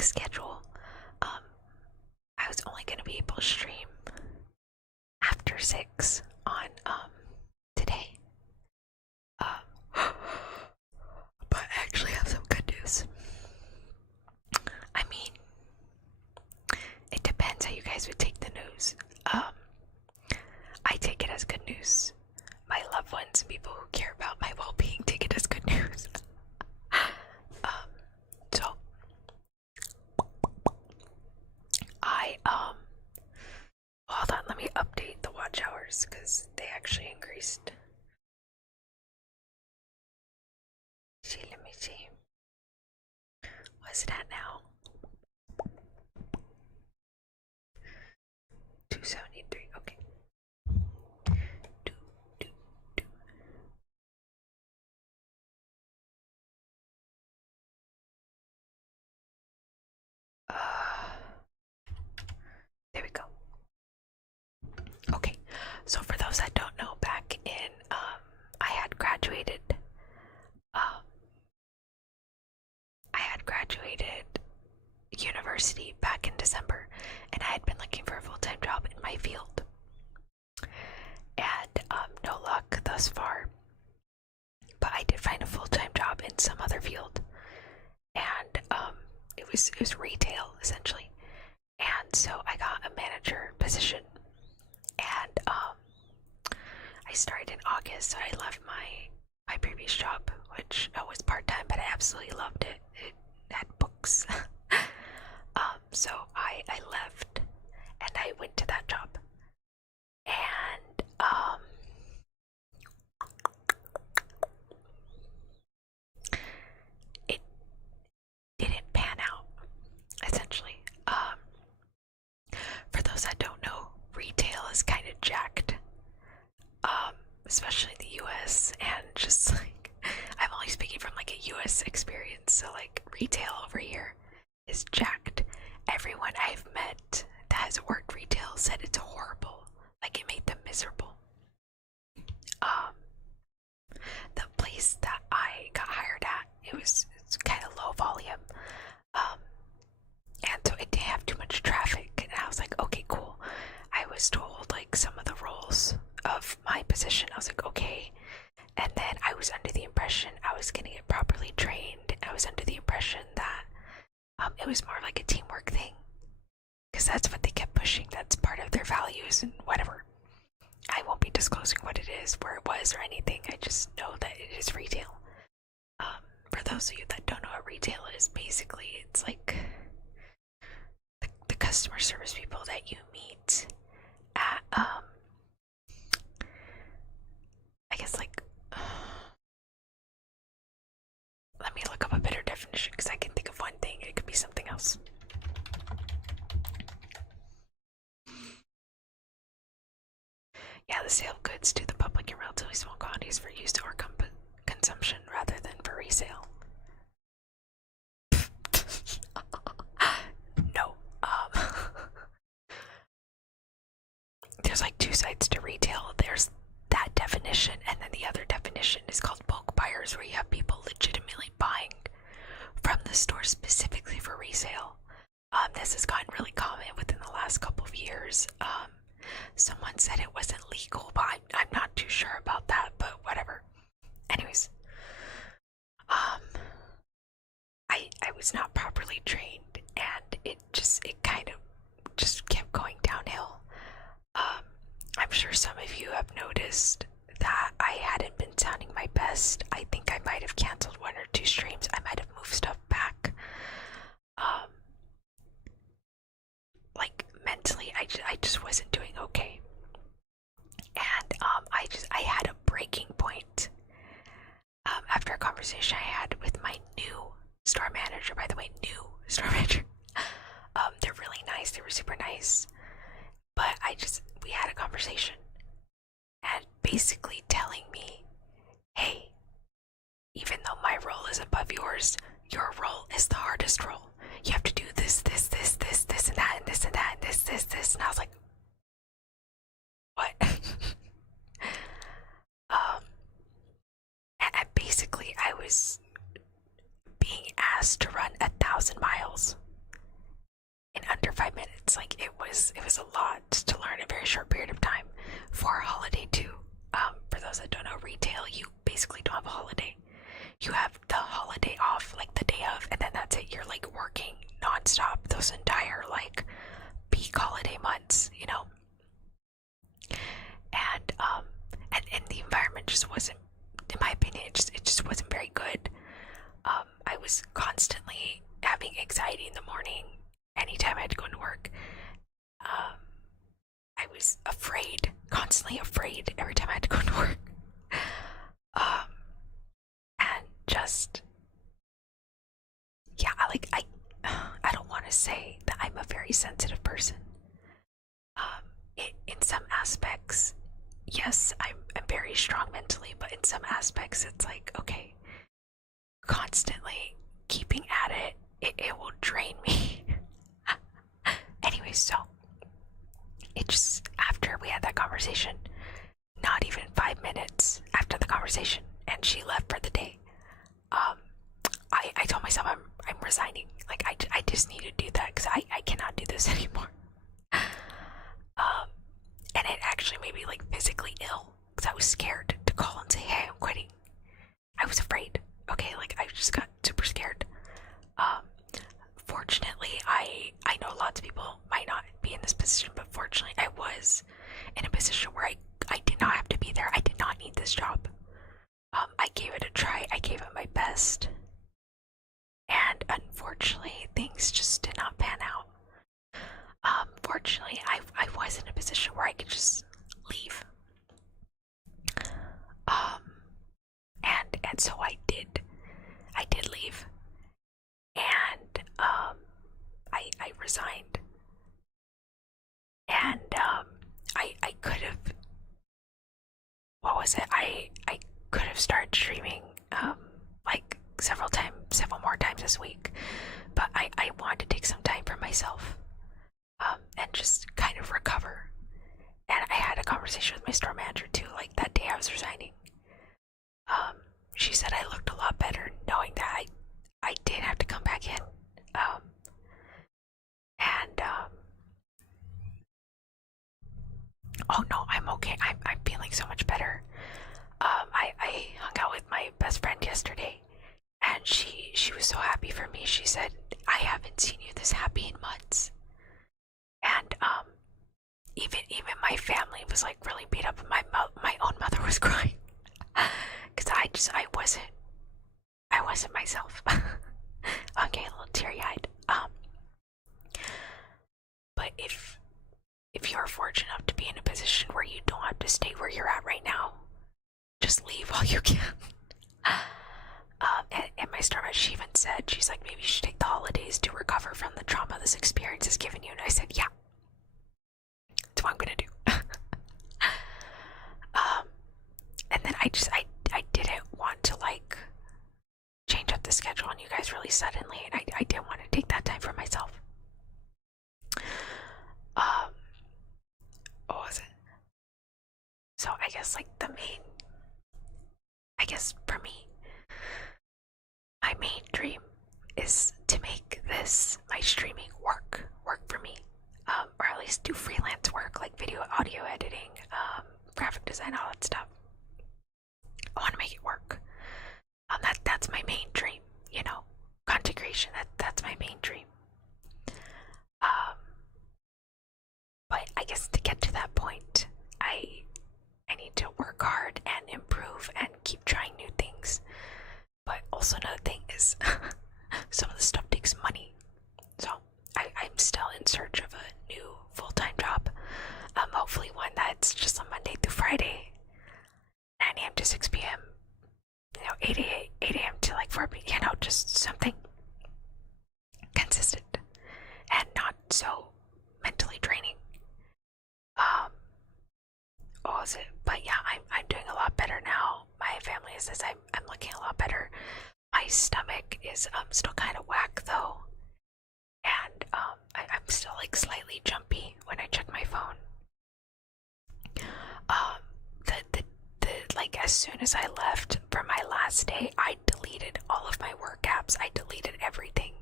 week's schedule, I was only gonna be able to stream after 6 on today. But I actually have some good news. I mean, it depends how you guys would take the news. I take it as good news. My loved ones and people who care about my well-being take it as good news. So I hold on, let me update the watch hours because they actually increased. See, let me see. What's that now? 273. Okay. There we go. Okay, so for those that don't know, back in I had graduated. I had graduated university back in December, and I had been looking for a full-time job in my field, and no luck thus far. But I did find a full-time job in some other field, and it was retail essentially. And so I got a manager position, and I started in August. So I left my previous job, which was part-time, but I absolutely loved it. It had books. So I left and I went to that job, and it didn't pan out essentially. For those that don't know, retail is kind of jacked, especially in the US, and just like, I'm only speaking from like a US experience, so like retail over here is jacked. Everyone I've met that has worked retail said it's horrible, like it made them miserable. The place that I got hired at, it's kind of low volume, and so it didn't have too much traffic, and I was like, okay, cool. I was told like some of the roles of my position, I was like, okay. And then I was under the impression I was gonna get properly trained. I was under the impression that it was more like a teamwork thing, because that's what they kept pushing. That's part of their values and whatever. I won't be disclosing what it is, where it was, or anything. I just know that it is retail. For those of you that don't know what retail is, basically it's like the customer service people that you meet at I guess like let me look up a better definition because I can think of one thing. It could be something else. Yeah, the sale of goods to the public in relatively small quantities for use or consumption rather than for resale. No. There's like two sides to retail. There's that definition, and then the other definition is called bulk buyers, where you have people legitimately buying from the store specifically for resale. This has gotten really common within the last couple of years. Someone said it wasn't legal, but I'm not too sure about that, but whatever. Anyways, I was not properly trained, and it kind of just kept going downhill. I'm sure some of you have noticed that I hadn't been sounding my best. I think I might have canceled one or two streams. I might have moved stuff back. Like mentally, I just wasn't doing okay, and I had a breaking point. After a conversation I had with my new store manager. By the way, new store manager. They're really nice. They were super nice, but we had a conversation, and basically telling me, hey, even though my role is above yours, your role is the hardest role. You have to do this, and that, and this, and that, and this. And I was like, what? And basically I was being asked to run 1,000 miles it's like it was a lot to learn in a very short period of time for a holiday too. For those that don't know, retail, you basically don't have a holiday. You have the holiday off like the day of, and then that's it. You're like working nonstop those entire like peak holiday months, you know. And the environment just wasn't, in my opinion, it just wasn't very good. I was constantly having anxiety in the morning anytime I had to go to work. I was afraid, constantly afraid every time I had to go to work. And just, yeah, I don't want to say that I'm a very sensitive person. In some aspects, yes, I'm very strong mentally, but in some aspects, it's like, okay, constantly keeping at it will drain me. Anyway, so it just, after we had that conversation, not even 5 minutes after the conversation, and she left for the day, I told myself I'm resigning. Like I just need to do that because I cannot do this anymore. And it actually made me like physically ill because I was scared to call and say, hey, I'm quitting. I was afraid. Okay, like I just got super scared. Fortunately, I know lots of people might not be in this position, but fortunately I was in a position where I did not have to be there. I did not need this job. I gave it a try. I gave it my best. And unfortunately, things just did not pan out. Fortunately, I was in a position where I could just leave. And so I did. I did leave. And I resigned. And I could have, what was it? I could have started streaming like several more times this week. But I wanted to take some time for myself. And just kind of recover. And I had a conversation with my store manager too, like that day I was resigning. She said I looked a lot better knowing that I did have to come back in. Oh no, I'm okay. I'm feeling so much better. I hung out with my best friend yesterday, and she was so happy for me. She said, I haven't seen you this happy in months. And even my family was like really beat up. My own mother was crying because I wasn't myself. I'm getting a little teary-eyed. But if you're fortunate enough to be in a position where you don't have to stay where you're at right now, just leave while you can. And my star, she even said, she's like, maybe you should take the holidays to recover from the trauma this experience has given you. And I said, yeah, that's what I'm gonna do. And then I didn't want to like change up the schedule on you guys really suddenly, and I didn't want to take that time for myself. What was it? So I guess like for me, my main dream is to make this, my streaming work for me. Or at least do freelance work like video, audio editing, graphic design, all that stuff. I want to make it work. That's my main dream, you know. Content creation, that's my main dream. But I guess to get to that point, I need to work hard and improve and keep trying new things. But also another thing is some of the stuff takes money. So I'm still in search of a new full-time job. Hopefully one that's just on Monday through Friday, 9 a.m. to 6 p.m. 8 a.m. to like 4 p.m. Just something consistent and not so mentally draining. What was it? But yeah, I'm doing a lot better now. My family says I'm looking a lot better. My stomach is still kind of whack though, and I'm still like slightly jumpy when I check my phone. Like as soon as I left for my last day, I deleted all of my work apps. I deleted everything.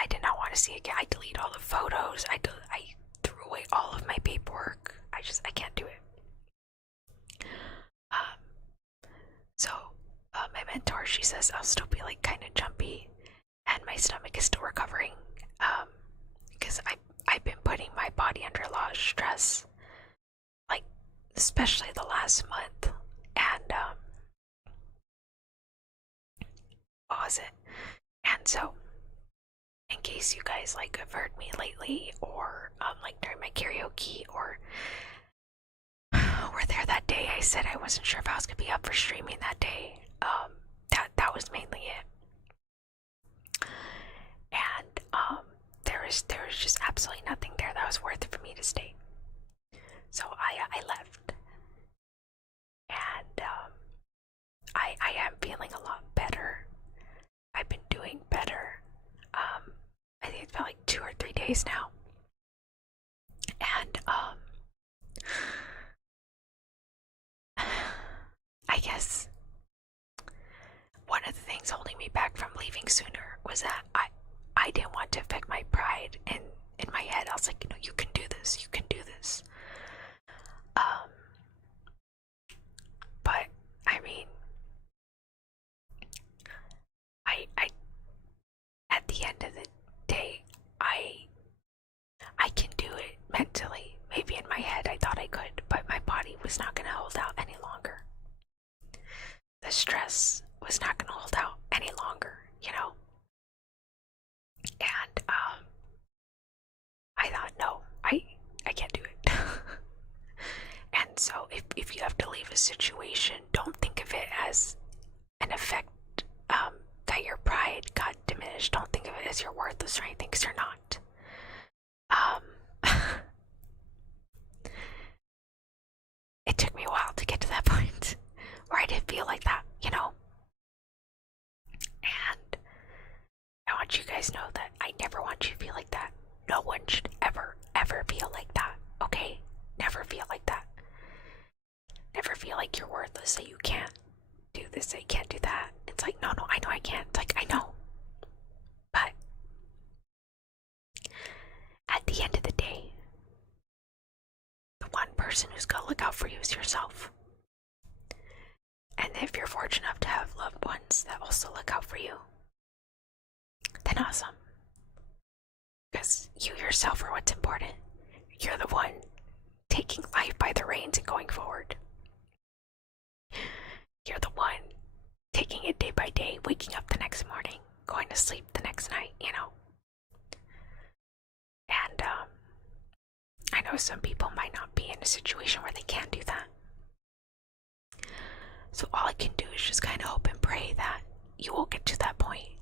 I did not want to see it again. I deleted all the photos. I threw away all of my paperwork. I can't do it. So my mentor, she says I'll still be like kind of jumpy, and my stomach is still recovering. Because I've been putting my body under a lot of stress, like especially the last month, and what was it? And so, in case you guys like have heard me lately, or like during my karaoke, or were there that day, I said I wasn't sure if I was gonna be up for streaming that day. That was mainly it. And there was just absolutely nothing there that was worth it for me to stay. So I left, and I am feeling a lot better. I've been doing better. I think it's been like 2 or 3 days now, and I guess one of the things holding me back from leaving sooner was that I didn't want to affect my pride, and in my head I was like, you can do this, you can do this. But I mean, I at the end of the day, I can do it mentally. Maybe in my head I thought I could, but my body was not gonna hold out any longer. The stress was not gonna hold out any longer, And I thought, no, I can't do it. And so if you have to leave a situation, don't think of it as an effect that your pride got diminished. Don't think of it as you're worthless or anything, because you're not. It took me a while to get to that point where I didn't feel like that, And I want you guys to know that I never want you to feel like that. No one should ever feel like that, okay? Never feel like that. Never feel like you're worthless, that you can't do this, that you can't do that. It's like, no, I know I can't. It's like, I know. But at the end of the day, the one person who's gonna look out for you is yourself. And if you're fortunate enough to have loved ones that also look out for you, then awesome. Because you yourself are what's important. You're the one taking life by the reins and going forward. You're the one taking it day by day, waking up the next morning, going to sleep the next night, And I know some people might not be in a situation where they can't do that. So all I can do is just kind of hope and pray that you will get to that point,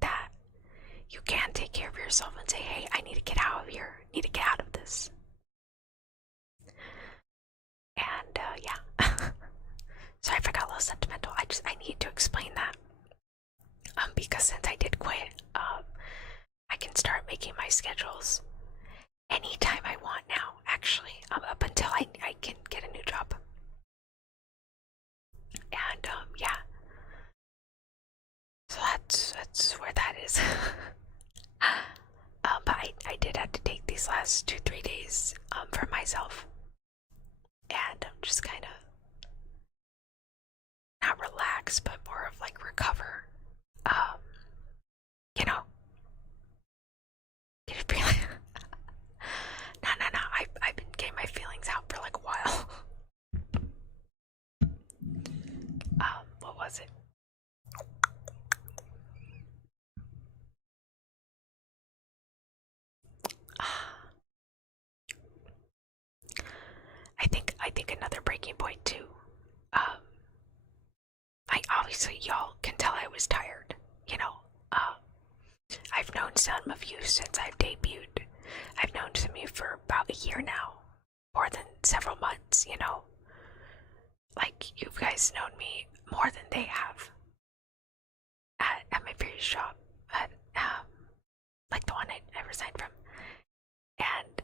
that you can take care of yourself and say, hey, I need to get out of here, I need to get out of this. And yeah. Sorry if I got a little sentimental. I need to explain that. Because since I did quit, I can start making my schedules anytime I want now, actually, up until I can get a new job. And yeah. So that's where that is. But I did have to take these last 2-3 days for myself. And just kind of not relax, but more of like recover. Get a feeling. No. I've been getting my feelings out for like a while. What was it? I think another breaking point too. I obviously, y'all can tell I was tired. I've known some of you since I've debuted. I've known some of you for about a year now, more than several months. Like, you guys known me more than they have at my previous job, at like the one I resigned from. And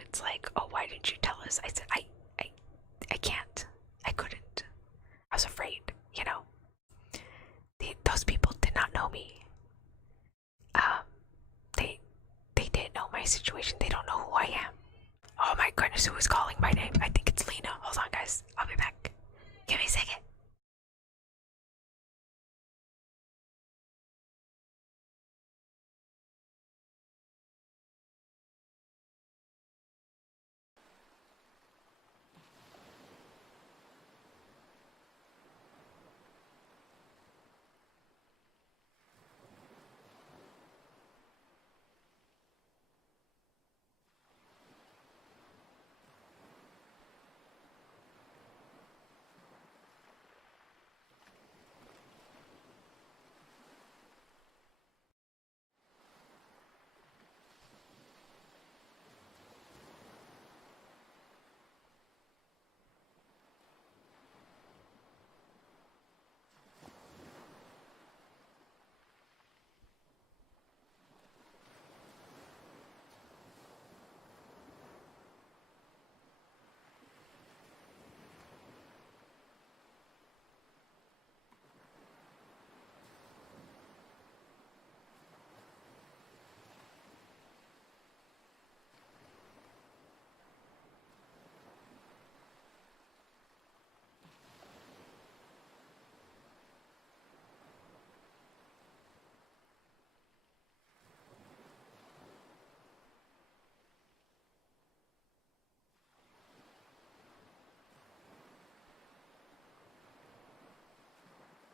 it's like, oh, why didn't you tell us? I said, I can't. I couldn't. I was afraid. Those people did not know me. situation. They don't know who I am. Oh my goodness, who is calling my name? I think it's Lena. Hold on, guys. I'll be back. Give me a second.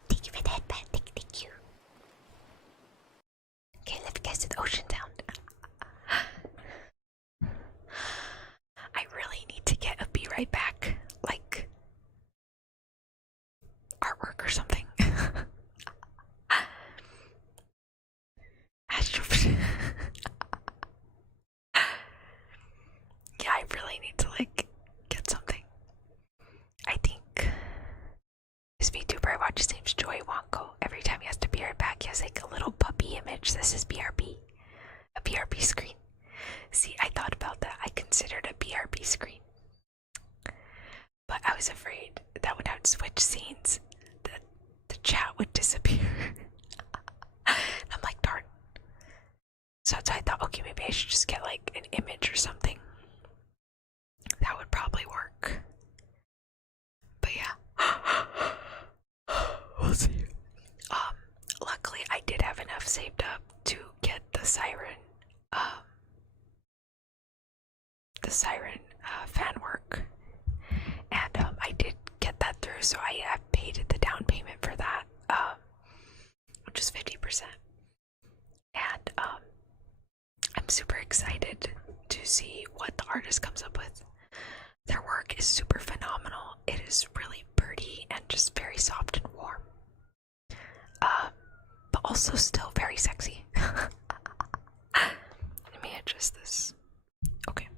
Thank you for the headband. Thank you. Okay, let's guess the ocean sound. I really need to get a be right back, like artwork or something. Yeah, I really need to like get something. I think this VTuber I watch, his name's Joy Wonko. Every time he has to be right back, he has like a little puppy image. This is BRB, a BRB screen. See, I thought about that. I considered a BRB screen, but I was afraid that when I would switch scenes, the chat would disappear. I'm like, darn. So I thought, okay, maybe I should just get like an image or something. That would probably work. But yeah. We'll see. Luckily I did have enough saved up to get the siren fan work. And I did get that through, so I have paid the down payment for that, which is 50%. And I'm super excited to see what the artist comes up with. Their work is super phenomenal. It is really pretty and just very soft and warm. But also still very sexy. Let me adjust this. Okay.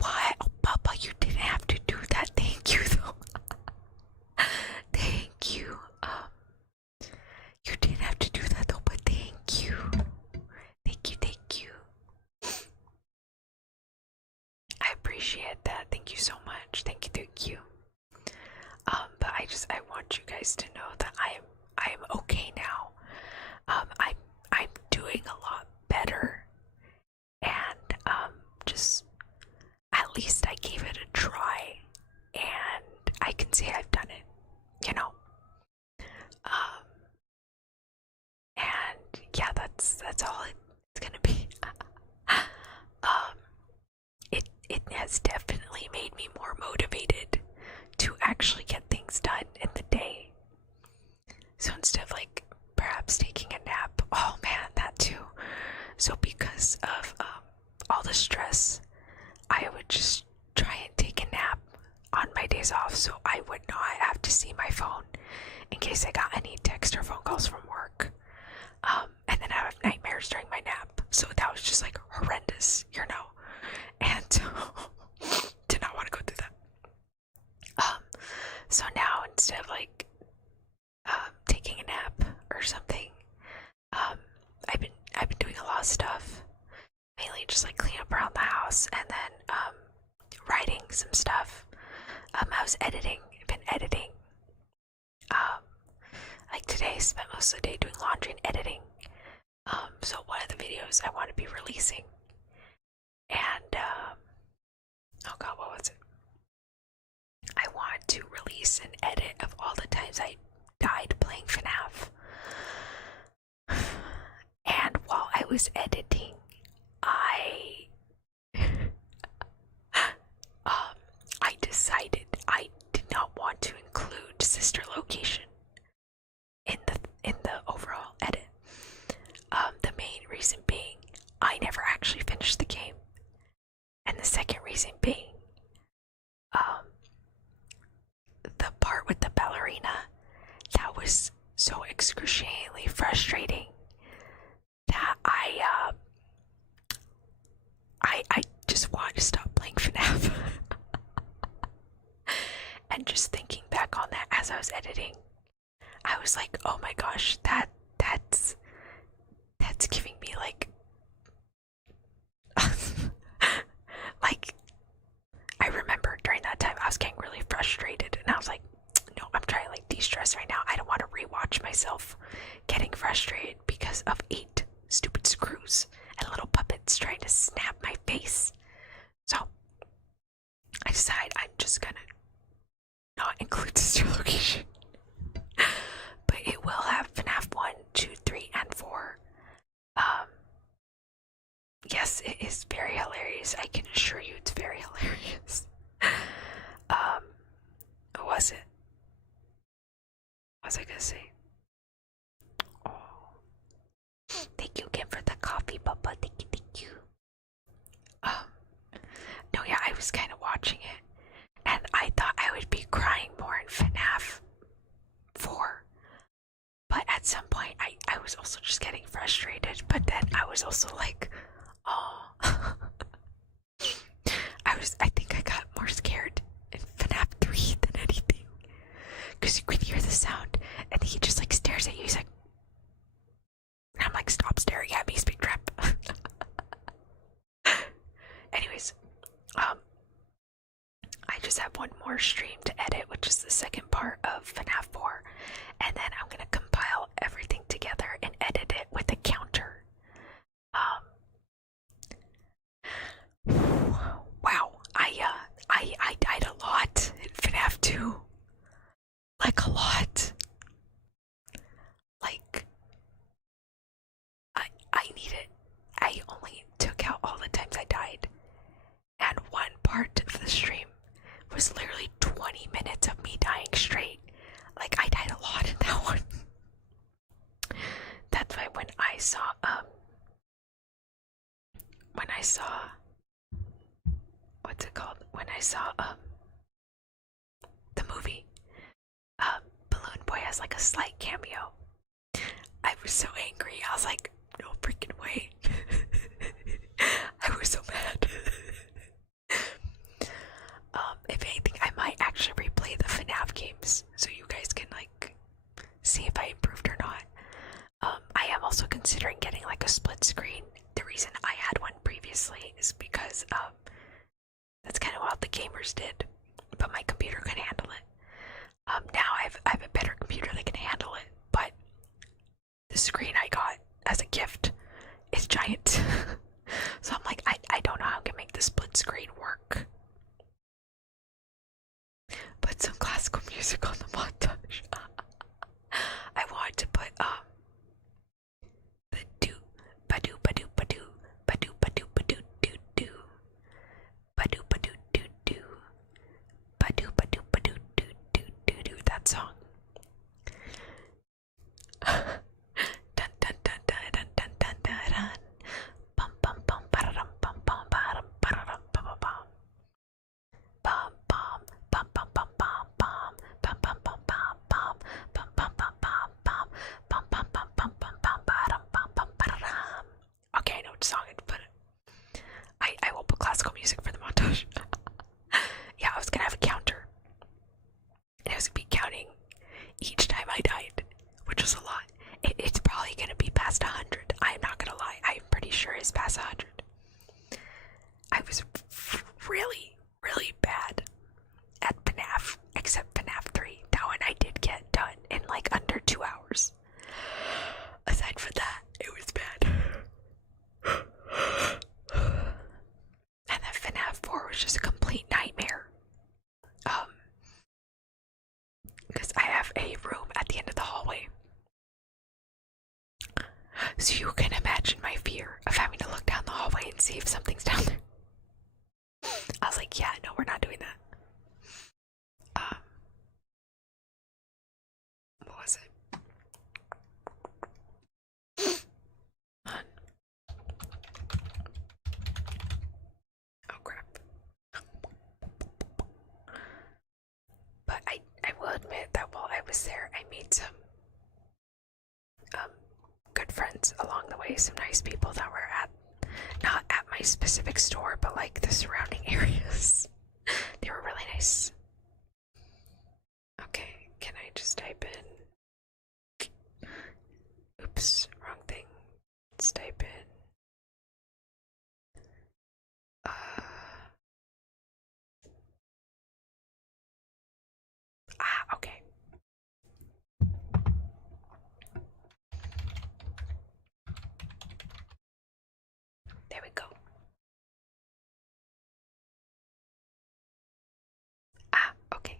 What? Oh, Papa, you didn't have to do that. Thank you, though. Thank you. You didn't have to do that, though, but thank you. Thank you. I appreciate that. Thank you so much. Thank you. But I want you guys to know that I am okay now. I'm doing a lot better, and just at least I gave it a try, and I can say I've done it, you know. And yeah, that's all it's gonna be. It has definitely made me more motivated to actually get things done in the day. So instead of like perhaps taking a nap, oh man, that too. So because of all the stress, I would just try and take a nap on my days off, so I would not have to see my phone in case I got any text or phone calls from work. And then I have nightmares during my nap. So that was just like horrendous, you know. And did not want to go through that. So now instead of like taking a nap or something, I've been doing a lot of stuff. Mainly just like clean up around the house, and then writing some stuff. I was editing. I've been editing Like today, I spent most of the day doing laundry and editing. So one of the videos I want to be releasing, and oh god, what was it? I wanted to release an edit of all the times I died playing FNAF. And while I was editing, I I decided I did not want to include sister location in the overall edit. The main reason being I never actually finished the game, and the second reason being the part with the ballerina, that was so excruciatingly frustrating that I just wanted to stop playing FNAF. And just thinking back on that as I was editing, I was like, oh my gosh, that's giving me like like, I remember during that time I was getting really frustrated, and I was like, no, I'm trying to like de-stress right now. I don't want to rewatch myself getting frustrated because of 8 stupid screws and little puppets trying to snap my face. So I decided I'm just gonna not include sister location. But it will have FNAF 1, 2, 3, and 4. Yes, it is very hilarious. I can assure you it's very hilarious. What was it? What was I gonna say? Oh. Thank you again for the coffee, Papa. Thank you. No, yeah, I was kind of watching it, and I thought I would be crying more in FNAF 4. But at some point, I was also just getting frustrated, but then I was also like, oh. I think I got more scared in FNAF 3 than anything. Because you can hear the sound, and he just like stares at you, he's like, and I'm like, stop staring at me, Springtrap. Anyways, I just have one more stream to edit, which is the second part of FNAF 4, and then I'm gonna compile everything together and edit it with a counter. Wow, I died a lot in FNAF 2. Like a lot. Like, I need it. I only took out all the times I died, and one part of the stream was literally 20 minutes of me dying straight. Like, I died a lot in that one. That's why when I saw what's it called? When I saw the movie, Balloon Boy has like a slight cameo, I was so angry. I was like, no freaking way. I was so mad. If anything, I might actually replay the FNAF games so you guys can like see if I improved or not. I am also considering getting like a split screen. The reason I had one previously is because that's kind of what the gamers did, but my computer can handle it. Now I have a better computer that can handle it, but the screen I got as a gift is giant. So I'm like, I don't know how I can make the split screen work. Put some classical music on the montage. I wanted to put the do ba-do ba-do ba-do ba-do ba-do ba-do do do ba-do ba-do do do ba-do ba-do ba-do do do do do, that song. Dun dun dun dun dun dun dun dun dun. Bum bum bum ba-da-dum bum bum ba-dum ba-da-dum bum bum bum. Bum bum bum bum bum bum bum bum bum bum bum bum. So you can imagine my fear of having to look down the hallway and see if something's down there. I was like, yeah, no, we're not doing that. What was it? Oh crap. But I will admit that while I was there, I made some good friends along the way, some nice people that were not at my specific store, but like the surrounding areas. They were really nice. Okay, can I just type in? Oops, wrong thing. Let's type in. Okay. There we go. Okay.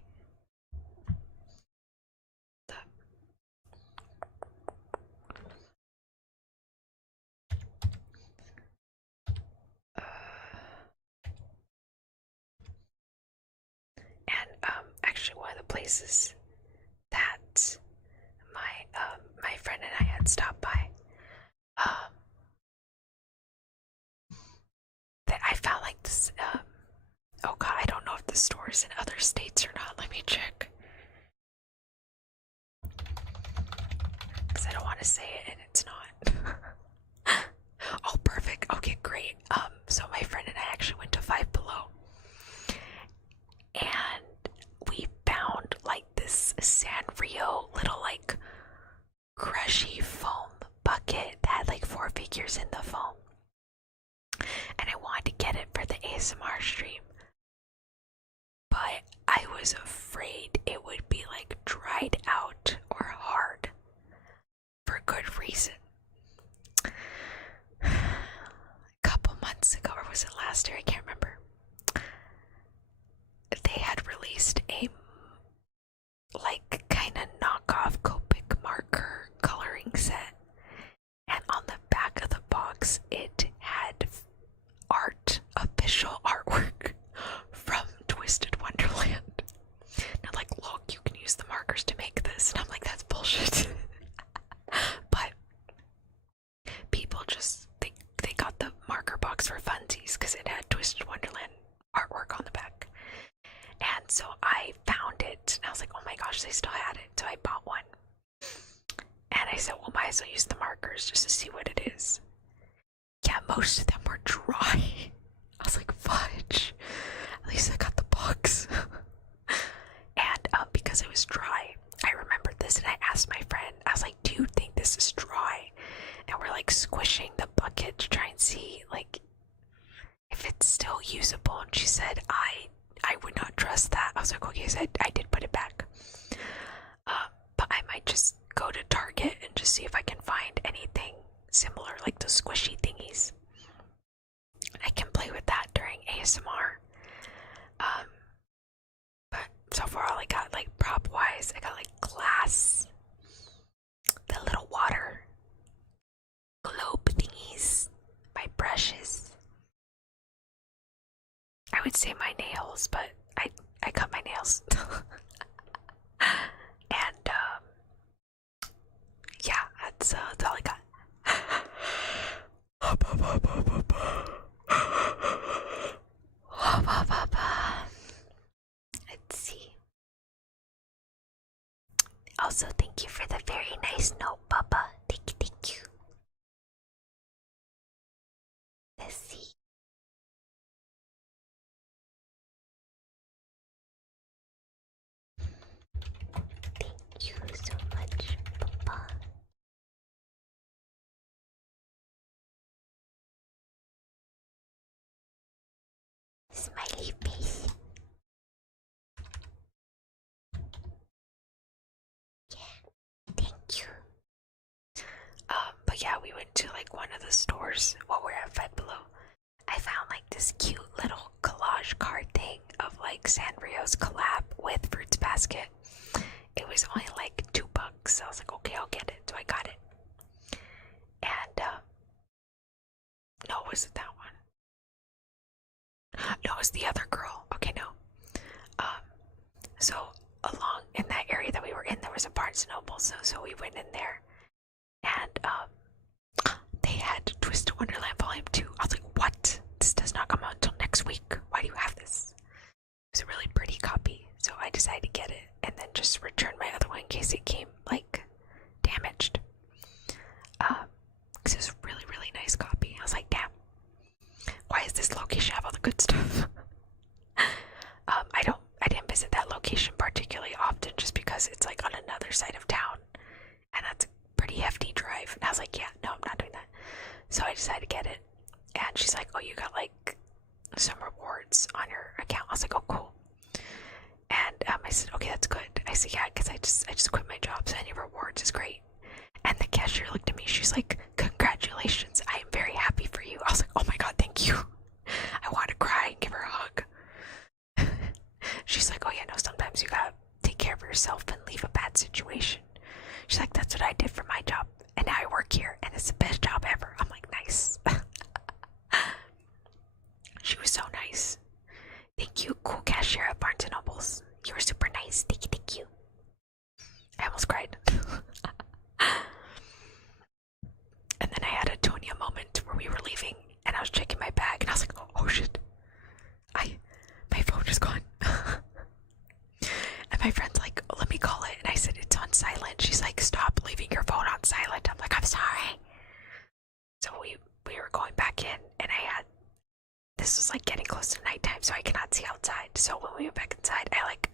And actually, one of the places that my friend and I had stopped by, that I found like this. Oh god, I don't know if the store is in other states or not. Let me check. Because I don't want to say it and it's not. Oh, perfect. Okay, great. So my friend and I actually went to Five Below. And we found like this Sanrio little like crushy foam bucket that had like 4 figures in the foam. And I wanted to get it for the ASMR stream. But I was afraid it would be like dried out or hard for good reason. A couple months ago, or was it last year? I can't remember. They had released a like kind of knockoff Copic marker coloring set, and on the back of the box it had official artwork from Twisted Wonderland. Now, like, look, you can use the markers to make this, and I'm like, that's bullshit. But people just they got the marker box for funsies because it had Twisted Wonderland artwork on the back. And so I found it, and I was like, oh my gosh, they still had it. So I bought one. And I said, well, might as well use the markers just to see what it is. Yeah, most of them were dry. I was like, fudge. At least I got the box. And because it was dry, I remembered this, and I asked my friend, I was like, do you think this is dry? And we're like squishing the bucket to try and see like if it's still usable. And she said, I would not trust that. I was like, okay, so I did put it back. But I might just go to Target and just see if I can find anything similar, like the squishy thingies. I can play with that during ASMR. But so far all I got, like prop wise, I got like glass, the little water globe thingies, my brushes. I would say my nails, but I cut my nails. And yeah, that's all I got. Let's see. Also, thank you for the very nice note, Papa. Thank you. Let's see. Thank you so much, Papa. Smiley face. Yeah, thank you. But yeah, we went to like one of the stores while we were at Five Below. I found like this cute little collage card thing of like Sanrio's collab with Fruits Basket. It was only like $2, so I was like, okay, I'll get it. So I got it. And was it that one? No, it was the other girl. Okay, no. So along in that area that we were in, there was a Barnes and Noble. So we went in there, and they had Twist Wonderland Volume 2. I was like, what? This does not come out until next week. Why do you have this? It was a really pretty copy, so I decided to get it and then just return my other one in case it came like damaged. Because it was a really, really nice copy. I was like, damn, why is this location have all the good stuff? I didn't visit that location particularly often just because it's like on another side of town, and that's a pretty hefty drive. And I was like, yeah, no, I'm not doing that. So I decided to get it, and she's like, oh, you got like some rewards on your account. I was like, oh, cool. And I said, okay, that's good. I said, yeah, because I just quit my job, so any rewards is great. And the cashier looked at me. She's like, congratulations, I am very happy for you. I was like, oh my god, thank you. I want to cry and give her a hug. She's like, oh yeah, no, sometimes you gotta take care of yourself and leave a bad situation. She's like, that's what I did for my job, and now I work here, and it's the best job ever. I'm like, nice. She was so nice. Thank you, cool cashier at Barnes & Nobles. You were super nice. Thank you, thank you. I almost cried. And then I had a Tonya moment where we were leaving, and I was checking my bag, and I was like, oh shit. My phone is gone. And my friend's like, let me call it. And I said, it's on silent. She's like, stop leaving your phone on silent. I'm like, I'm sorry. So we were going back in, and this was like getting close to nighttime, so I cannot see outside. So when we went back inside, I like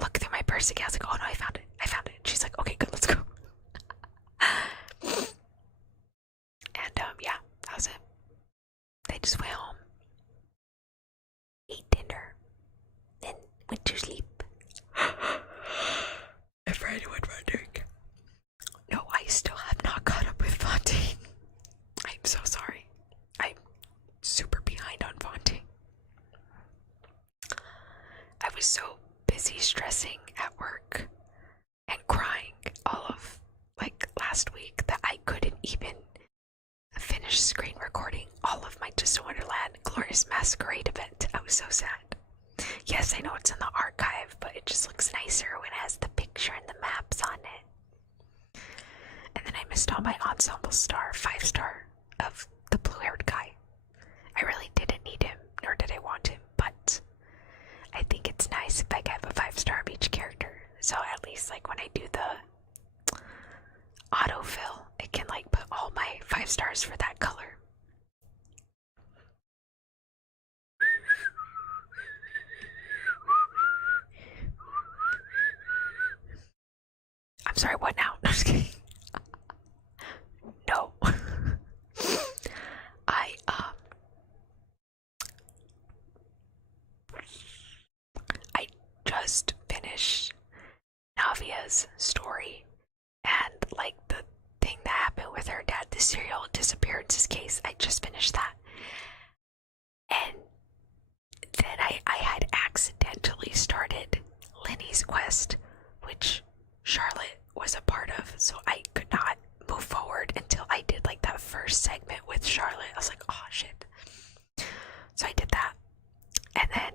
looked through my purse again. I was like, oh no, I found it. She's like, okay, good, let's go. And yeah, that was it. They just went home, ate dinner, then went to sleep. And for anyone wondering, no, I still have not caught up with Fontaine. I'm so sorry. I'm super behind on Fontaine. I was so busy stressing at work and crying all of like last week that I couldn't even finish screen recording all of my Just a Wonderland Glorious Masquerade event. I was so sad. Yes, I know it's in the archive, but it just looks nicer when it has the picture and the maps on it. And then I missed all my ensemble star, 5-star of the blue-haired guy. I really didn't need him, nor did I want him, but I think it's nice if I have a 5-star of each character. So at least like when I do the autofill, it can like put all my 5 stars for that color. I'm sorry, what now? No, I'm just kidding. No. I just finished Navia's story, and like the thing that happened with her dad, the serial disappearances case. I just finished that, and then I had accidentally started Lenny's quest, which Charlotte was a part of, so I could not move forward until I did like that first segment with Charlotte. I was like, oh shit. So I did that, and then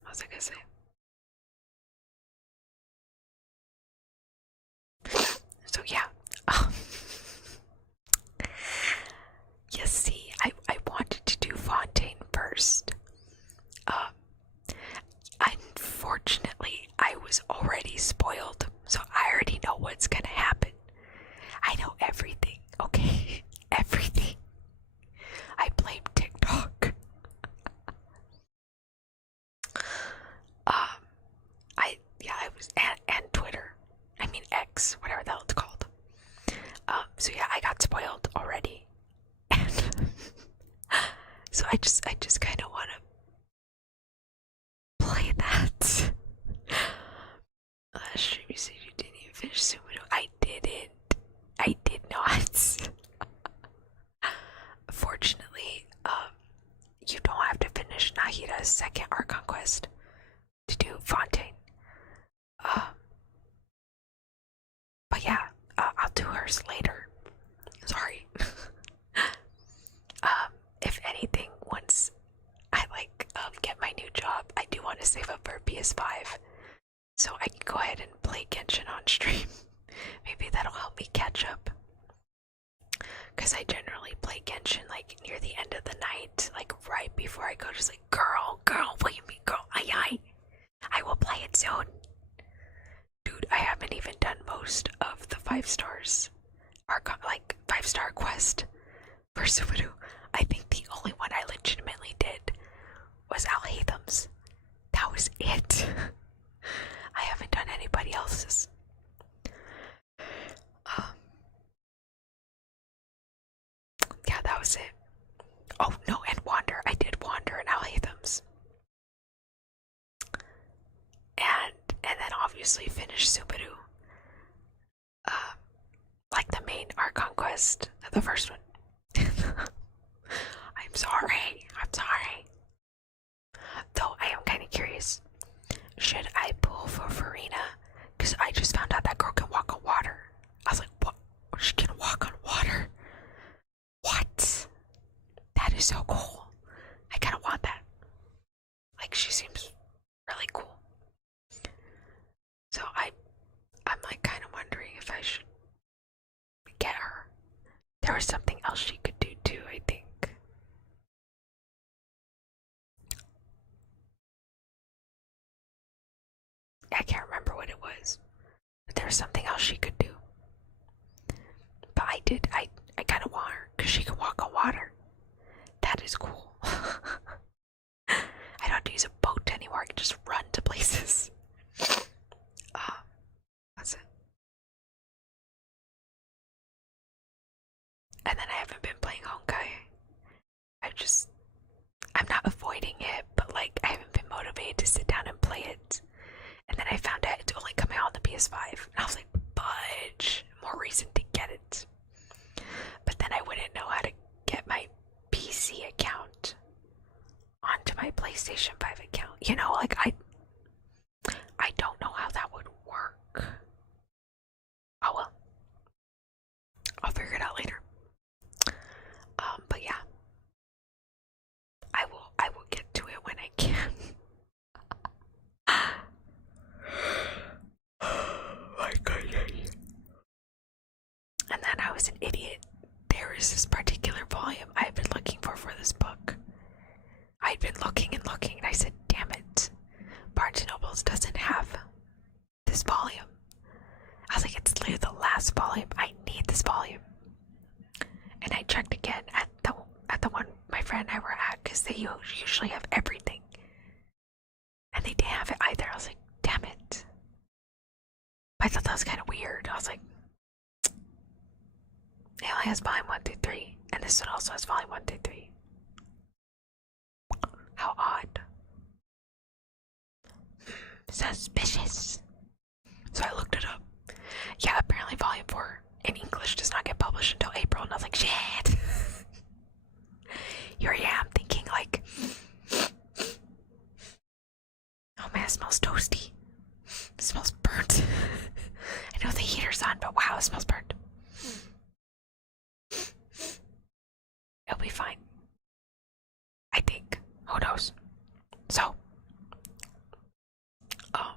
what was I gonna say? So yeah, you see, I wanted to do Fontaine first. Unfortunately, I was already spoiled, so I already know what's gonna happen. I know everything, okay? Everything. I blame TikTok. I was, and Twitter. I mean X, whatever the hell it's called. So yeah, I got spoiled already. And so I just kind of want to play that. Last stream you said you didn't even finish Sumido. I didn't. I did not. Fortunately, you don't have to finish Nahira's second Archon quest to do Fontaine. But yeah, I'll do her so I can go ahead and play Genshin on stream. Maybe that'll help me catch up. Because I generally play Genshin like near the end of the night, like right before I go to sleep. Girl, what do you mean, girl? I will play it soon. Dude, I haven't even done most of the 5 stars. Or like 5-star quest for Subaru. I think the only one I legitimately did was Alhatham's. That was it. I haven't done anybody else's. Yeah, that was it. Oh no, and Wander. I did Wander and Alhatham's. And then obviously finish Subaru. Like the main Archon quest, the first one. I'm sorry. Though I am kind of curious. Should I pull for Farina? Because I just found out that girl can walk on water. I was like, what? She can walk on water? What? That is so cool. I kind of want that. Like, she seems really cool. So I'm like kind of wondering if I should get her. There was something else she could do too, I think. I can't remember what it was. But there was something else she could do. But I kind of want her because she can walk on water. That is cool. I don't have to use a boat anymore. I can just run to places. That's it. And then I haven't been playing Honkai. I'm not avoiding it, but like I haven't been motivated to sit down and play it. And then I found out it's only coming out on the PS5. And I was like, budge, more reason to get it. But then I wouldn't know how to get my PC account onto my PlayStation 5 account. You know, like I don't know how that would work. Oh well. I'll figure it out later. But yeah. I will get to it when I can. My goodness. And then I was an idiot. There is this particular volume I've been looking for this book. I'd been looking and I said, damn it. Barnes & Nobles doesn't have this volume. I was like, it's literally the last volume. I need this volume. And I checked again at the one my friend and I were at, because they usually have everything. And they didn't have it either. I was like, damn it. I thought that was kind of weird. I was like, it only has volume 1 through 3. And this one also has volume 1 through 3. How odd. Suspicious. So I looked it up. Yeah, apparently volume 4 in English does not get published until April. And I was like, shit. Here I am thinking like, oh man, it smells toasty. It smells burnt. I know the heater's on, but wow, it smells burnt. It'll be fine. I think. Who knows? So, what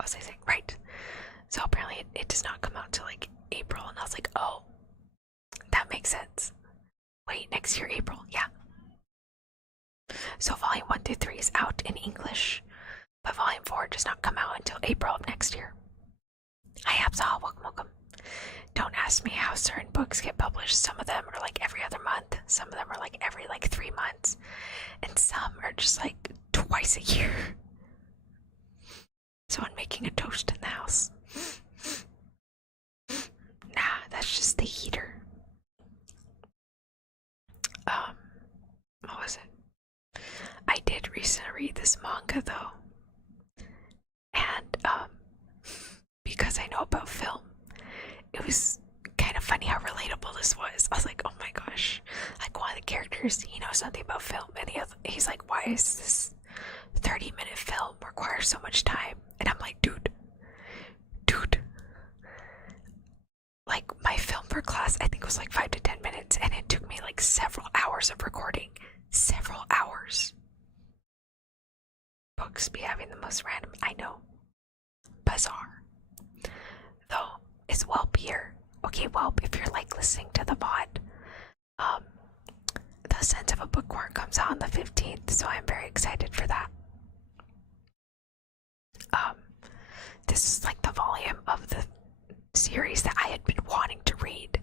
was I saying? Right. So apparently it does not come out till like April, and I was like, oh, that makes sense. Wait, next year, April, yeah. So volume 1 through 3 is out in English, but volume 4 does not come out until April of next year. Hi, Absal, welcome. Don't ask me how certain books get published. Some of them are like every other month, some of them are like every 3 months, and some are just like twice a year. Someone making a toast in the house. Nah, that's just the heater. What was it? I did recently read this manga though. And, because I know about film, it was kind of funny how relatable this was. I was like, oh my gosh. Like one of the characters, he knows something about film, and he's like, why is this 30-minute film require so much time? And I'm like, dude, like my film for class I think was like 5 to 10 minutes, and it took me like several hours of recording. Several hours. books be having the most random. I know. Bizarre. Though, it's Whelp here. Okay, Whelp, if you're like listening to the VOD, the Sense of a Bookworm comes out on the 15th, so I'm very excited for that. This is like the volume of the series that I had been wanting to read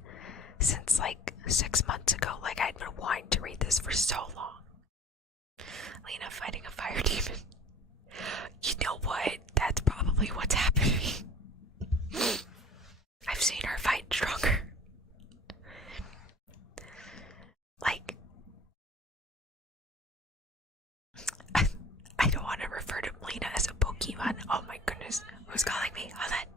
since like 6 months ago. Like, I'd been wanting to read this for so long. Lena fighting a fire demon. You know what? That's probably what's happening. I've seen her fight stronger. Like, I don't want to refer to Lena as a Pokemon. Oh my goodness. Who's calling me? Hold on.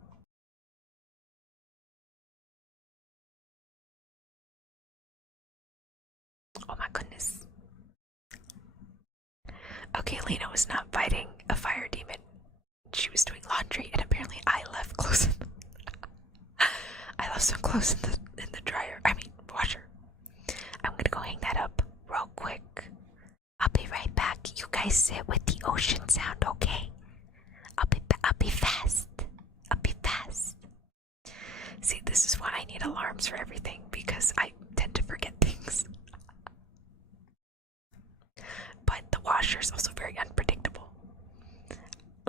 Oh my goodness. Okay, Lena was not fighting a fire demon. She was doing laundry, and apparently I left clothes. I left some clothes in the dryer. I mean, washer. I'm gonna go hang that up real quick. I'll be right back. You guys sit with the ocean sound, okay? I'll be fast. I'll be fast. See, this is why I need alarms for everything, because I tend to forget things. But the washer is also very unpredictable.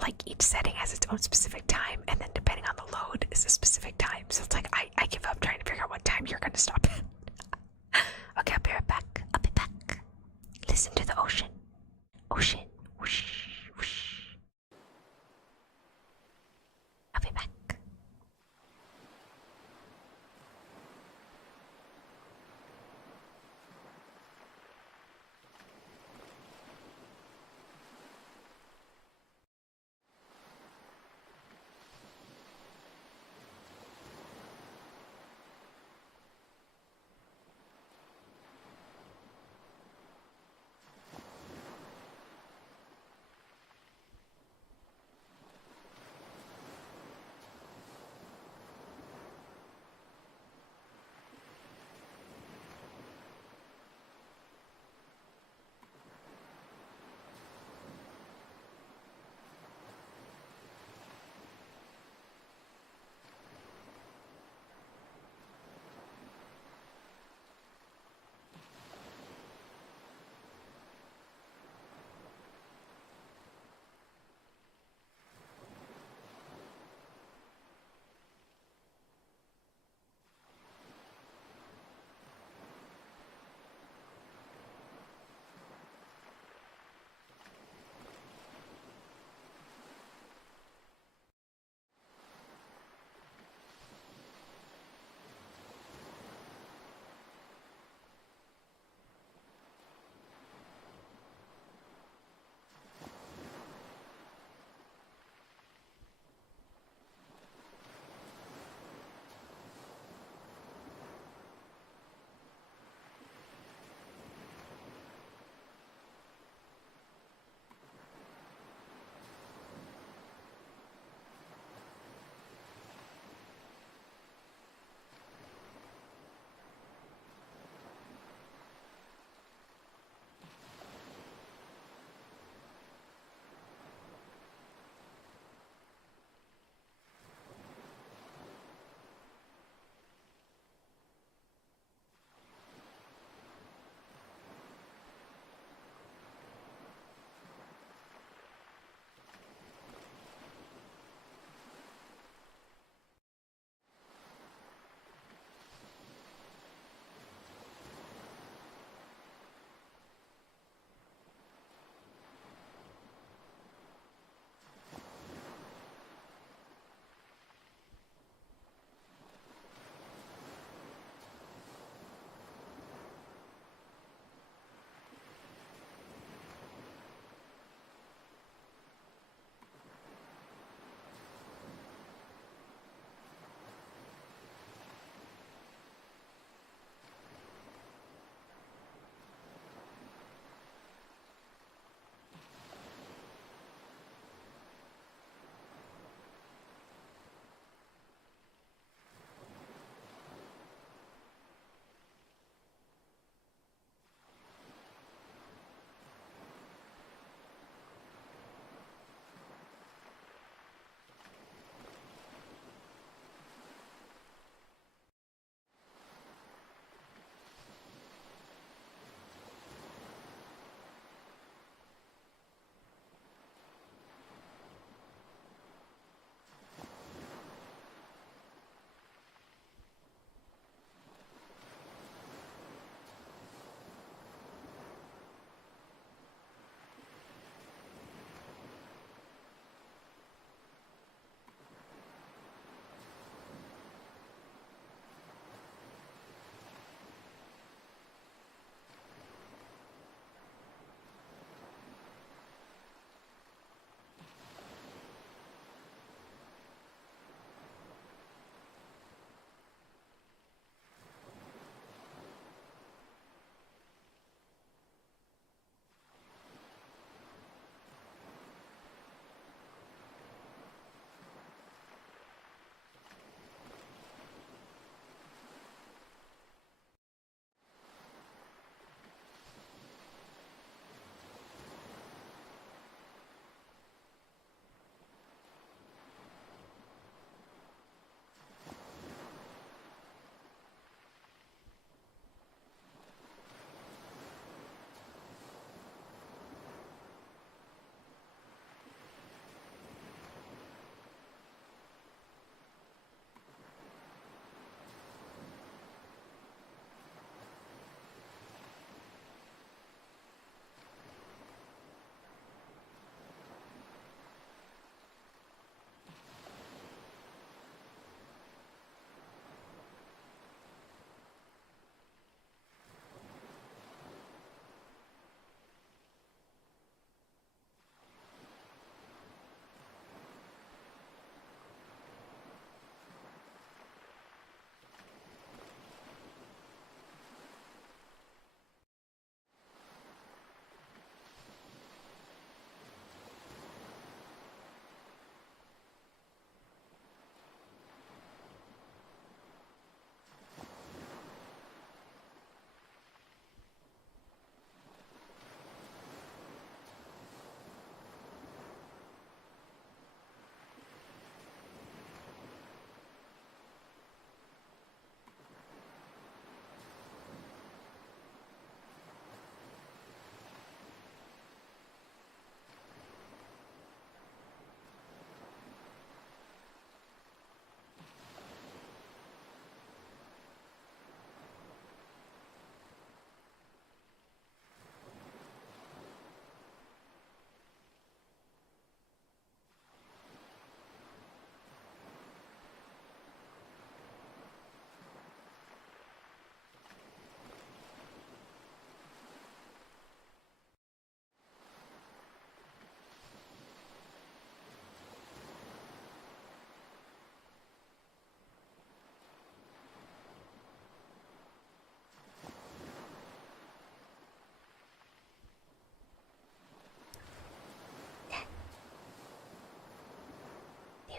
Like, each setting has its own specific time, and then depending on the load is a specific time. So it's like I give up trying to figure out what time you're gonna stop at. Okay, I'll be right back. I'll be back. Listen to the ocean. Ocean. Whoosh, whoosh. I'll be back.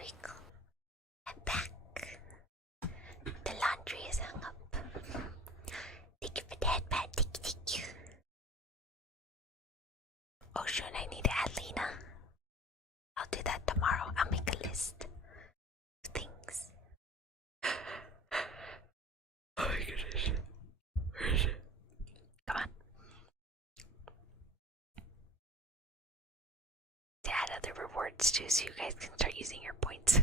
we go. I'm back. The laundry is hung up. Thank you for that, Pat. Thank you. Oh, shoot, I need to add Lena. I'll do that tomorrow. I'll make a list of things. Oh my goodness. Where is it? Come on. To add other rewards too, so you guys can start using your points.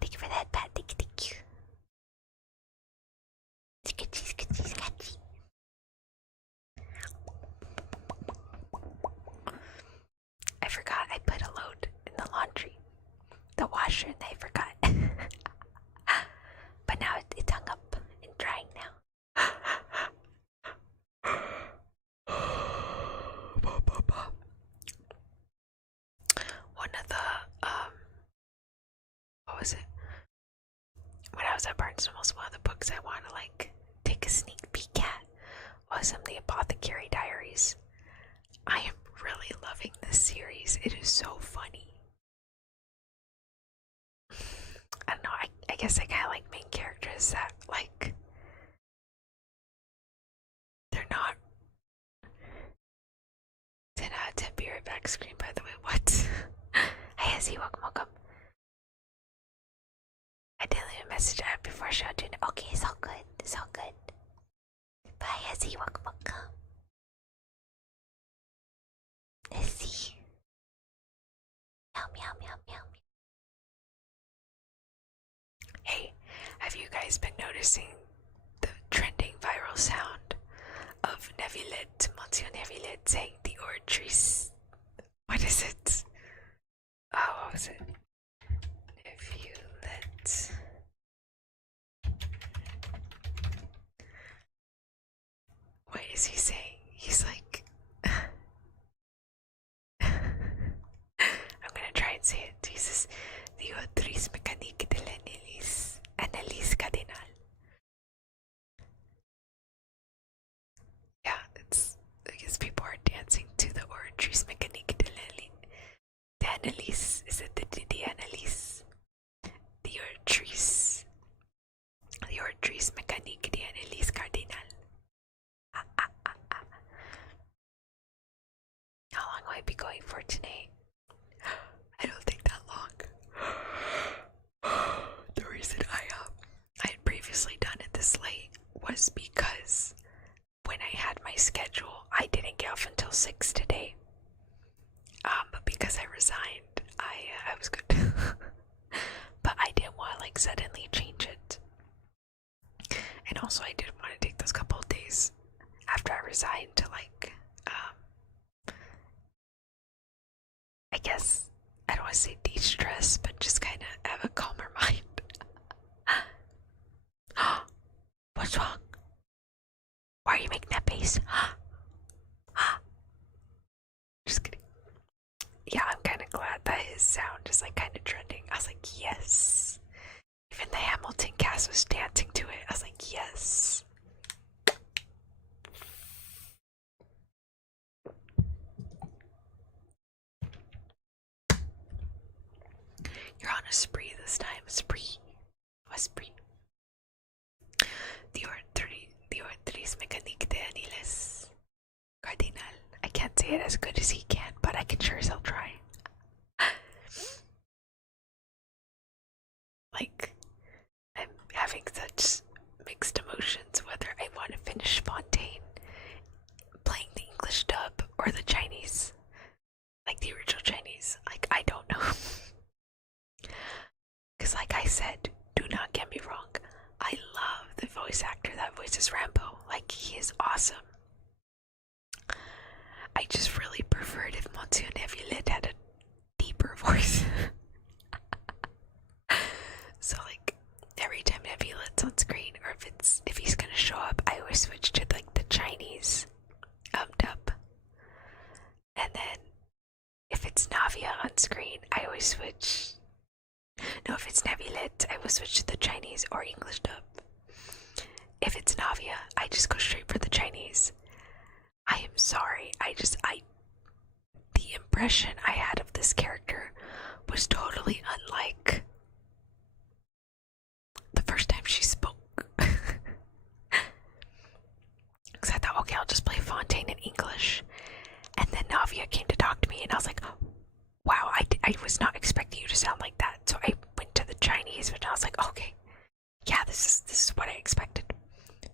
Thank you for that, Pat. Thank you. Sketchy. I forgot I put a load in the laundry, the washer, and I forgot. But now it's hung up and drying now. One of the what was it? When I was at Barnes & Noble, one of the books I want to like take a sneak peek at was The Apothecary Diaries. I am really loving this series. It is so funny. I don't know, I guess I kind of like main characters that like they're not 10 out of 10. Be right back. Screen, by the way. What? Hey, Ezzy, welcome. I didn't leave a message out before I showed you. Okay, it's all good. Bye, Ezzy, welcome. Ezzy. Meow. Hey, have you guys been noticing the trending viral sound of Monsieur Neuvillette saying the Ortrice? What is it? Oh, what was it? Neuvillette. What is he saying? He's like... I'm gonna try and say it. He says, the Ortrice mécanique de l'analyse cardinal. Yeah, it's... I guess people are dancing to the Ortrice mécanique de l'analyse. Is it the analyse? The Ortrice mécanique de l'analyse cardinal. How long will I be going for today? I don't think that long. The reason I had previously done it this late was because when I had my schedule, I didn't get off until 6 today. But because I resigned, I was good. But I didn't want to like suddenly change it. And also I didn't want to take those couple of days after I resigned to like I guess I don't want to say de-stress, but just kind of have a calmer mind. What's wrong? Why are you making that face? Just kidding. Yeah, I'm kind of glad that his sound is like kind of trending. I was like, yes. Even the Hamilton cast was dancing to it. I was like, yes. You're on a spree this time. Spree. What spree? The Ortrice mécanique de l'analyse cardinal. I can't say it as good as he can, but I can sure as hell try. Like, I'm having such mixed emotions whether I want to finish Fontaine playing the English dub or the Chinese, like the original Chinese. Like, I don't know. Because like I said, do not get me wrong, I love the voice actor that voices Rambo. Like, he is awesome. I just really preferred if Monsieur Neuvillette had a deeper voice. So like, every time Neuvillette's on screen, or if he's gonna show up, I always switch to like the Chinese dub. And then if it's Navia on screen, I always switch. No, if it's Neuvillette, I will switch to the Chinese or English dub. If it's Navia, I just go straight for the Chinese. I am sorry, the impression I had of this character was totally unlike the first time she spoke. Because I thought, okay, I'll just play Fontaine in English. And then Navia came to talk to me, and I was like, wow, I was not expecting you to sound like that. So I went to the Chinese, but I was like, okay, yeah, this is what I expected.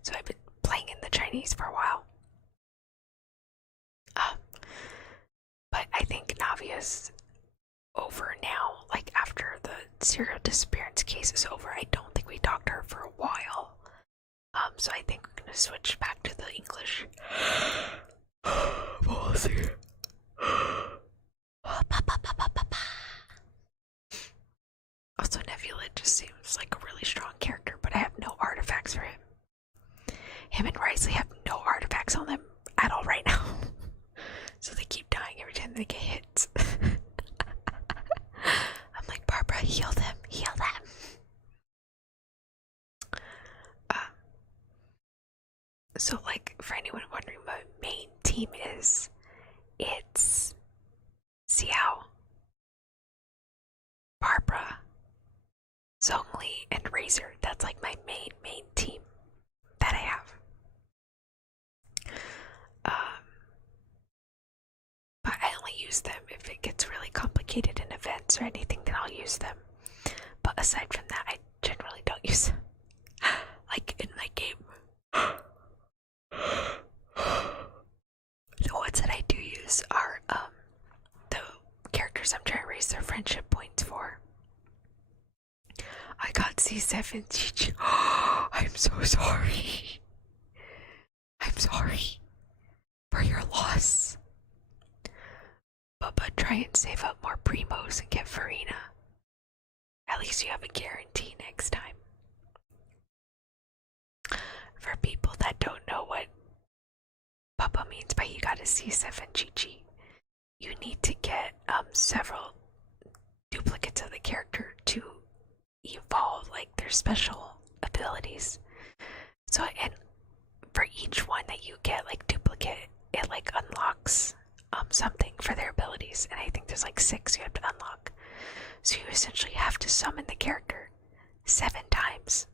So I've been playing in the Chinese for a while. But I think Navia's over now. Like, after the serial disappearance case is over, I don't think we talked to her for a while. So I think we're gonna switch back to the English. We'll see. Also, Nebula just seems like a really strong character, but I have no artifacts for him. Him and Risley have no artifacts on them at all right now. So they keep dying every time they get hit. I'm like, Barbara, heal them, heal them. So, like, for anyone wondering what main team is, it's Xiao, Barbara, Zhongli, and Razor. That's like my main team that I have. But I only use them if it gets really complicated in events or anything, then I'll use them. But aside from that, I generally don't use them. Like in my game. The ones that I do use are the characters I'm trying to raise their friendship points for. I got C7 Chichi. I'm so sorry. I'm sorry for your loss. But try and save up more primos and get Farina. At least you have a guarantee next time. For people that don't know what Papa means by you got a C7 Chi-Chi, you need to get several duplicates of the character to evolve like their special abilities. So, and for each one that you get like duplicate, it like unlocks something for their abilities, and I think there's like 6 you have to unlock. So you essentially have to summon the character 7 times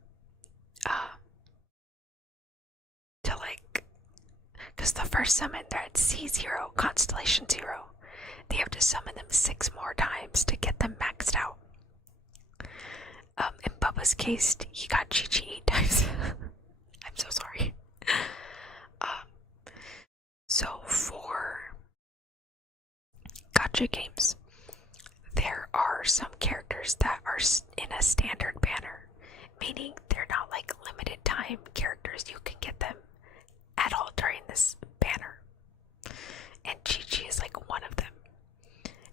to like, because the first summon they're at C0, Constellation 0. They have to summon them 6 more times to get them maxed out. In Bubba's case, he got Chi-Chi 8 times. I'm so sorry. So for gacha games, there are some characters that are in a standard banner, meaning they're not like limited time characters. You can get them at all during this banner, and Chi-Chi is like one of them.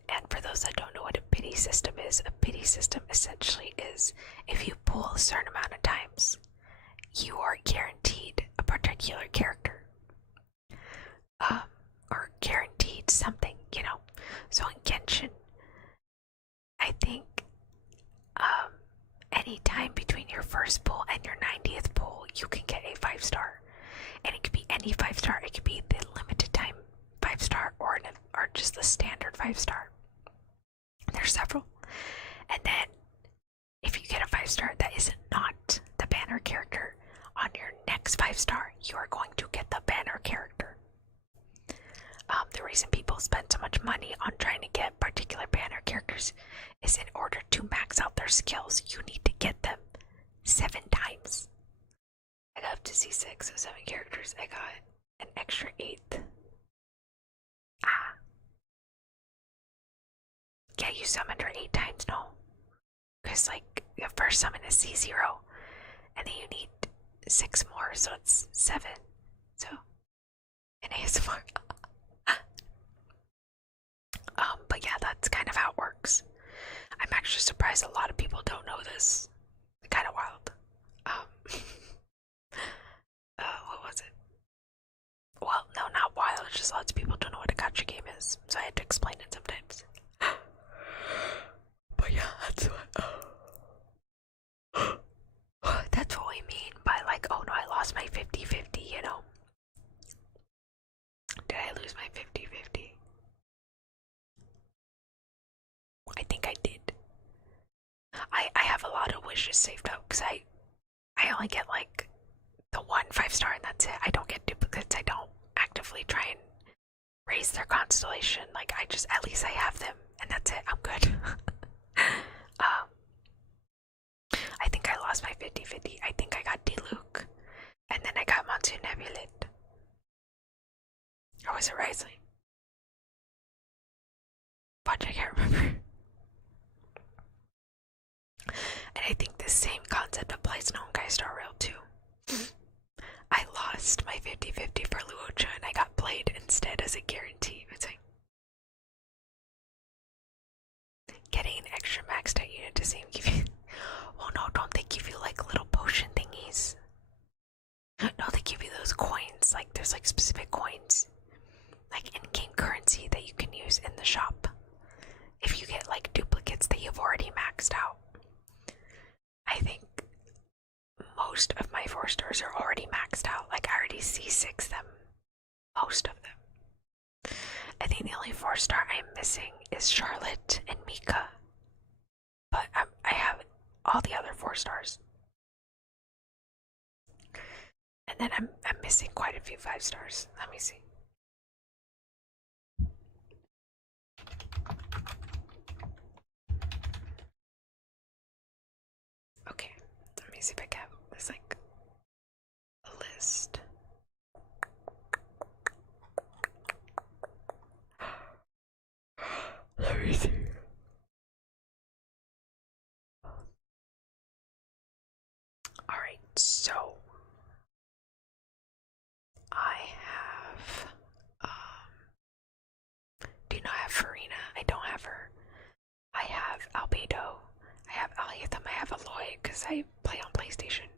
And for those that don't know what a pity system is, a pity system essentially is if you pull a certain amount of times, you are guaranteed a particular character. Or guaranteed something, you know. So in Genshin, I think any time between your first pull and your 90th pull, you can get a 5-star. And it could be any 5-star. It could be the limited time 5-star or just the standard 5-star. There's several. And then if you get a 5-star that is not the banner character, on your next 5-star, you are going to get the banner character. The reason people spend so much money on trying to get particular banner characters is in order to max out their skills, you need to get them 7 times. I got up to C6, so 7 characters. I got an extra 8th. Yeah, you summoned her 8 times, no? Because, like, the first summon is C0, and then you need 6 more, so it's 7. So, an ASMR. But yeah, that's kind of how it works. I'm actually surprised a lot of people don't know this. Kind of wild. What was it? Well, no, not wild. It's just lots of people don't know what a gacha game is, so I had to explain it sometimes. But yeah, that's what. That's what we mean by like, oh no, I lost my 50-50, you know? Did I lose my 50-50? I think I did. is just saved up because I only get like the 1 5-star and that's it. I don't get duplicates. I don't actively try and raise their constellation. Like I just, at least I have them and that's it. I'm good. I think I lost my 50-50. I think I got Diluc and then I got Antonia Valentine. Or was it Resigning? Watch, I can't remember. And I think the same concept applies to Honkai Star Rail too. I lost my 50-50 for Luocha and I got played instead as a guarantee. It's like getting an extra maxed out unit to same give you. Well, no, don't they give you like little potion thingies? No, they give you those coins. Like there's like specific coins, like in-game currency that you can use in the shop. If you get like duplicates that you've already maxed out. I think most of my 4-stars are already maxed out. Like I already C6 them. Most of them. I think the only 4-star I'm missing is Charlotte and Mika. But I have all the other 4-stars. And then I'm missing quite a few 5-stars. Let me see. Okay, let me see if I can. There's like a list. Let me see. Alright, so I have do you know I have Farina? I don't have her. I have Albedo. I have Alyatham. I have Aloy because I play on PlayStation.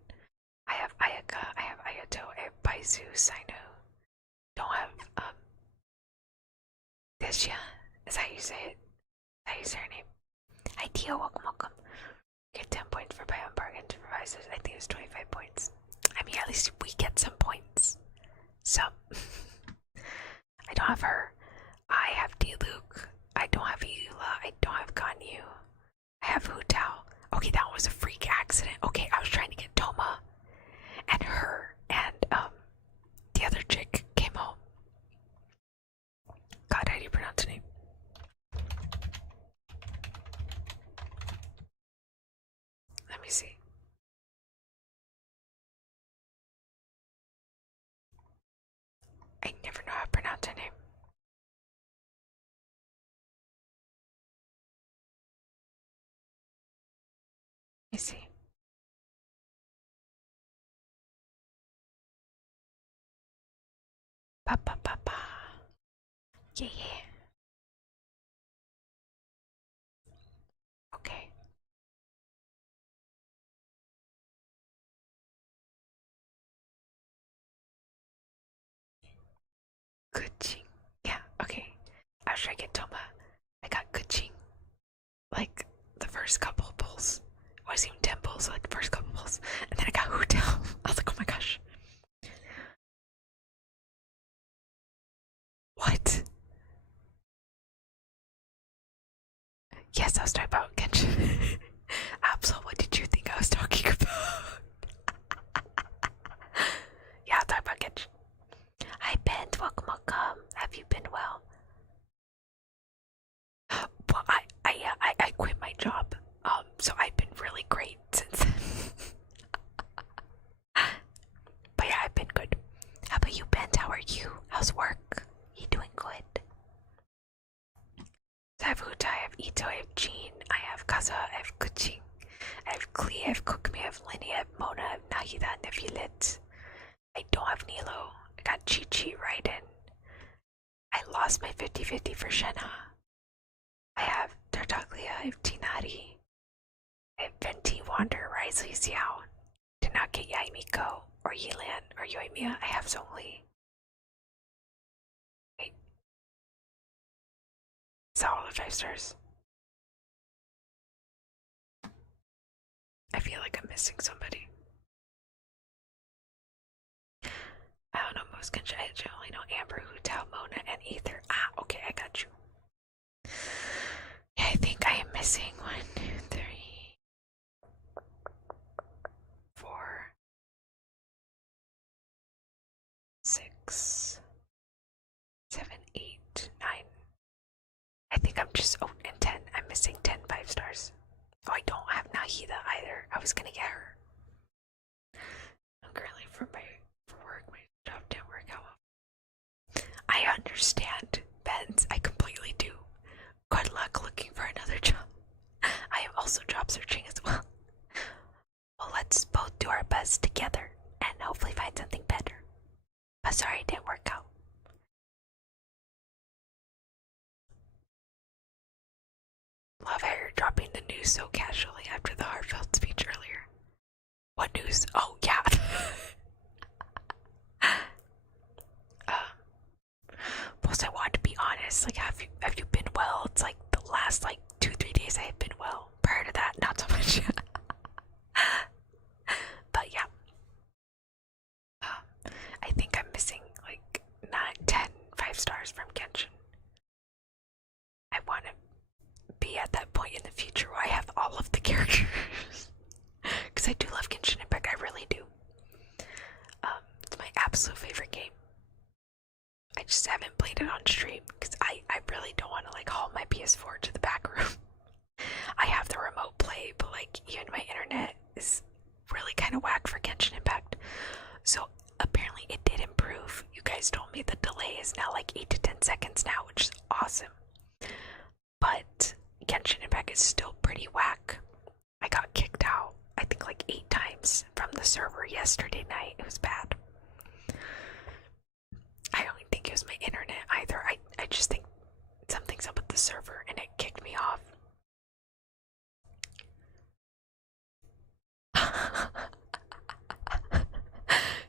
I have Ayaka. I have Ayato. I have Baizu, Sino. Don't have Desha. Is that how you say it? Is that how you say her name? Idea, welcome. Get 10 points for buy on bargain supervisors. I think it's 25 points. I mean, at least we get some points. Some. I don't have her. I have Diluc. I don't have Eula. I don't have Ganyu. I have Hu Tao. Okay, that was a freak accident. Okay, I was trying to get Toma and her and the other chick came home. God, how do you pronounce her name? Let me see. I never know how to pronounce her name. Let me see. Pa. Yeah. Okay. Kuching. Yeah, okay. I was trying to get Toma. I got Kuching. Like the first couple pulls. It wasn't even 10 pulls, like the first couple pulls. And then I got Hu Tao. I was like, oh my gosh. What? Yes, I was talking about Genshin. Absol, what did you think I was talking about? Yeah, I'll talk about Genshin. Hi, Ben. Welcome. Have you been well? Well, I quit my job. So I've been really great since then. But yeah, I've been good. How about you, Ben? How are you? How's work? You doing good? So I have Huta, I have Ito, I have Jean, I have Kaza, I have Kuching, I have Klee, I have Kukmi, I have Linny, I have Mona, I have Nagida, Nevulet. I don't have Nilo. I got Chi-Chi right in. I lost my 50-50 for Shenna. I have Tartaglia, I have Tinari, I have Venti, Wander, Risley, Xiao. Did not get Yaimiko, or Yilan, or Yoimiya. I have Zhongli. Wait. Is that all the 5-stars? I feel like I'm missing somebody. I don't know most Genshin. I only know Amber, Hu Tao, Mona, and Aether. Ah, okay, I got you. Yeah, I think I am missing 1, 2, 3. I was gonna get her. I'm currently for work. My job didn't work out well. I understand, Benz. I completely do. Good luck looking for another job. I am also job searching as well. Well, let's both do our best together and hopefully find something better. But sorry it didn't work out. Love how you're dropping the news so casually after the heartfelt speech earlier. What news? Oh, yeah. Plus, I want to be honest. Like, have you been well? It's like the last 2-3 days I have been well. Prior to that, not so much. But yeah, I think I'm missing 9, 10, 5 stars from Genshin. I want to be at that point in the future where I have all of the characters. Because I do love Genshin Impact, I really do. It's my absolute favorite game. I just haven't played it on stream because I really don't want to haul my PS4 to the back room. I have the remote play, but even my internet is really kind of whack for Genshin Impact. So apparently it did improve. You guys told me the delay is now 8 to 10 seconds now, which is awesome. But Genshin Impact is still pretty whack. I got kicked out, I think 8 times from the server yesterday night. It was bad. I don't think it was my internet either. I just think something's up with the server and it kicked me off.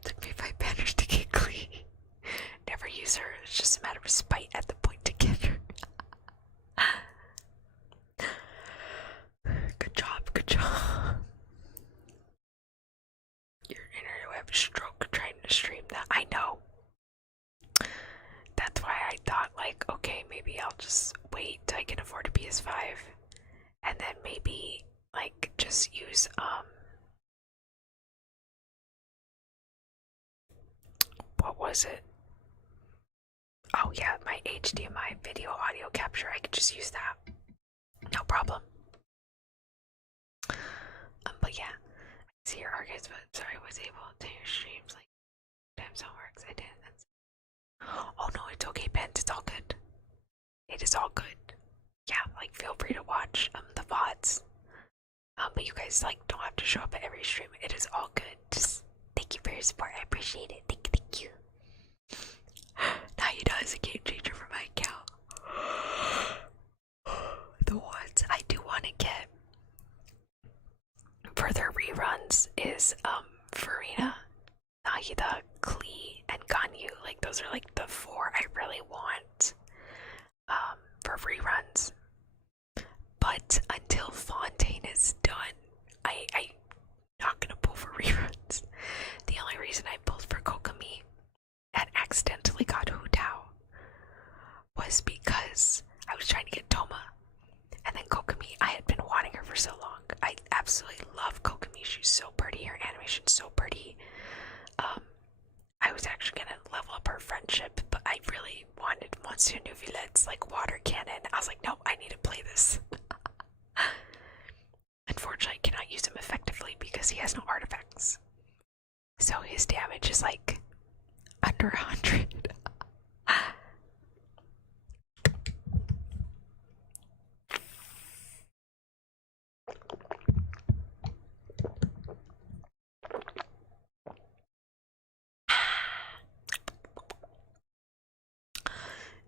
Took me 5 banners to get clean. Never use her. It's just a matter of spite at the point to get her. Good job, good job. Your internet will have a stroke trying to stream that. I know. That's why I thought okay, maybe I'll just wait till I can afford a PS5 and then maybe just use what was it? Oh yeah, my HDMI video audio capture. I could just use that. No problem. But yeah, I see your archives, but sorry I was able to your streams time zone works. I didn't. Oh no, it's okay, Ben. It's all good. It is all good. Yeah, feel free to watch the VODs. But you guys don't have to show up at every stream. It is all good. Just thank you for your support. I appreciate it. Thank you. Now you know it's a game changer for my account. The ones I do want to get for their reruns is Farina, Nahida, Klee, and Ganyu. Those are the 4 I really want for reruns. But until Fontaine is done, I'm not gonna pull for reruns. The only reason I pulled for Kokomi and accidentally got Hu Tao was because I was trying to get Toma. And then Kokomi, I had been wanting her for so long. I absolutely love Kokomi. She's so pretty. Her animation's so pretty. I was actually gonna level up her friendship, but I really wanted Monsieur Nouvelette's water cannon. I was like, no, I need to play this. Unfortunately, I cannot use him effectively because he has no artifacts. So his damage is under 100.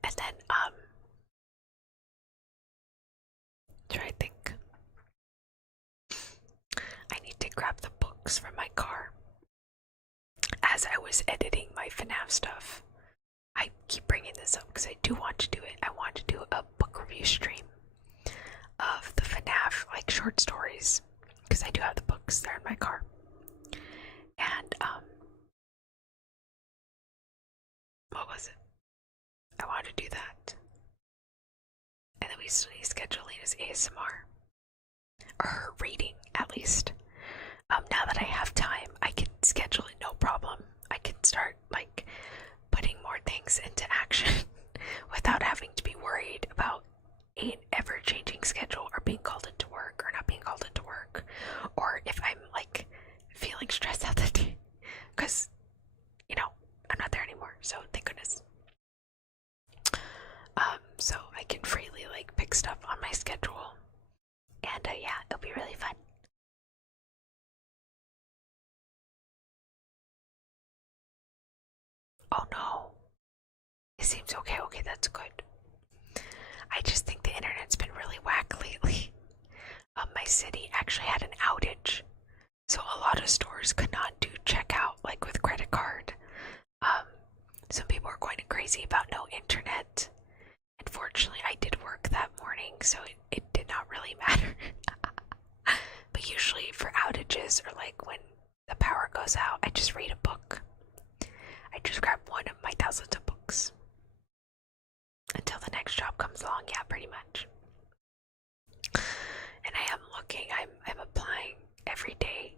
And then, try to think. I need to grab the books from my car. As I was editing my FNAF stuff, I keep bringing this up because I do want to do it. I want to do a book review stream of the FNAF short stories because I do have the books there in my car. And what was it? I want to do that. And then we still need to schedule Lena's ASMR. Or her reading, at least. Now that I have time, I can schedule it no problem. I can start putting more things into action without having to be worried about an ever-changing schedule or being called into work or not being called into work. Or if I stores could not do checkout like with credit card. Some people were going crazy about no internet. Unfortunately, I did work that morning, so it did not really matter. But usually for outages or like when the power goes out, I just read a book. I just grab one of my thousands of books. Until the next job comes along, yeah, pretty much. And I am looking, I'm applying every day.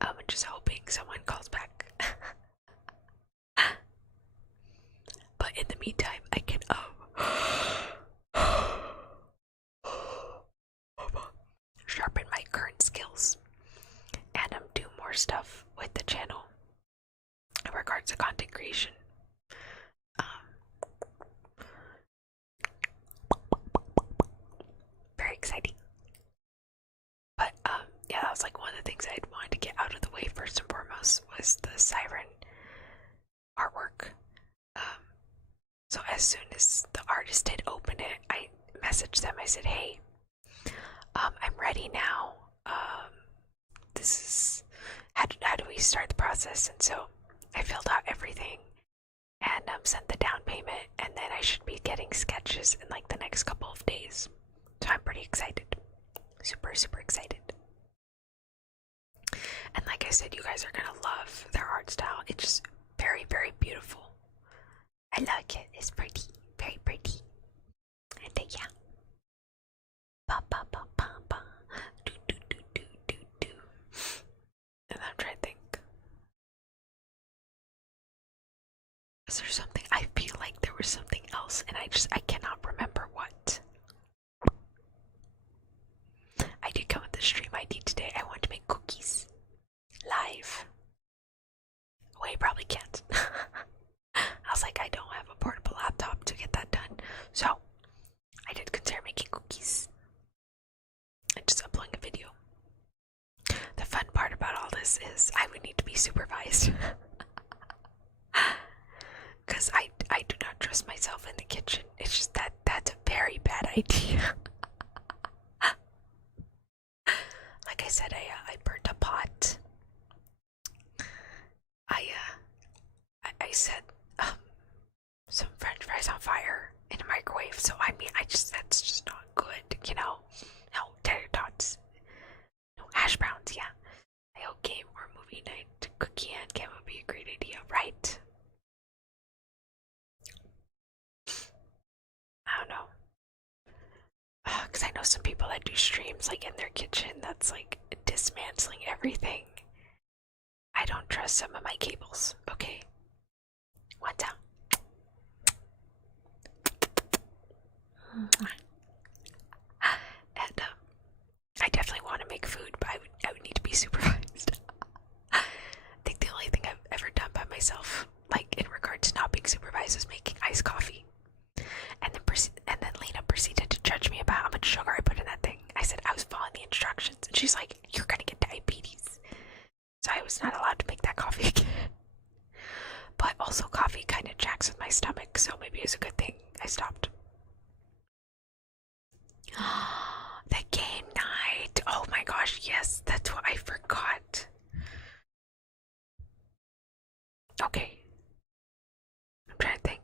And just hoping someone calls back. But in the meantime, I can sharpen my current skills and do more stuff with the channel in regards to content creation. Very exciting. But yeah, that was like one of the things I had wanted to get out of the way first and foremost was the siren artwork. So as soon as the artist did open it, I messaged them. I said, hey, I'm ready now. This is how do we start the process? And so I filled out everything and sent the down payment, and then I should be getting sketches in like the next couple of days. So I'm pretty excited. Super, super excited. And like I said, you guys are gonna love their art style. It's just very, very beautiful. I like it. It's pretty, very pretty. And yeah. Ba ba ba ba ba. Do do do do do do. And I'm trying to think. Is there something? I feel like there was something else, and I cannot remember what. I did come with the stream ID today. I want to make cookies live. Well, you probably can't. I was like, I don't have a portable laptop to get that done. So, I did consider making cookies and just uploading a video. The fun part about all this is I would need to be supervised. Because I do not trust myself in the kitchen. It's just that's a very bad idea. Like I said, I burnt a pot. I set some french fries on fire in a microwave, so I mean, that's just not good, you know? No, tater tots. No, hash browns, yeah. I hope game or movie night cookie and game would be a great idea, right? I don't know. Because I know some people that do streams like in their kitchen that's like dismantling everything. I don't trust some of my cables, okay? One down. And I definitely want to make food, but I would need to be supervised. I think the only thing I've ever done by myself, like in regard to not being supervised, is making iced coffee. And then Lena proceeded to judge me about how much sugar I put in that thing. I said I was following the instructions, and she's like, "You're gonna get diabetes." So I was not allowed to make that coffee again. But also, coffee kind of jacks with my stomach, so maybe it's a good thing I stopped. The game night! Oh my gosh, yes, that's what I forgot. Okay. I'm trying to think.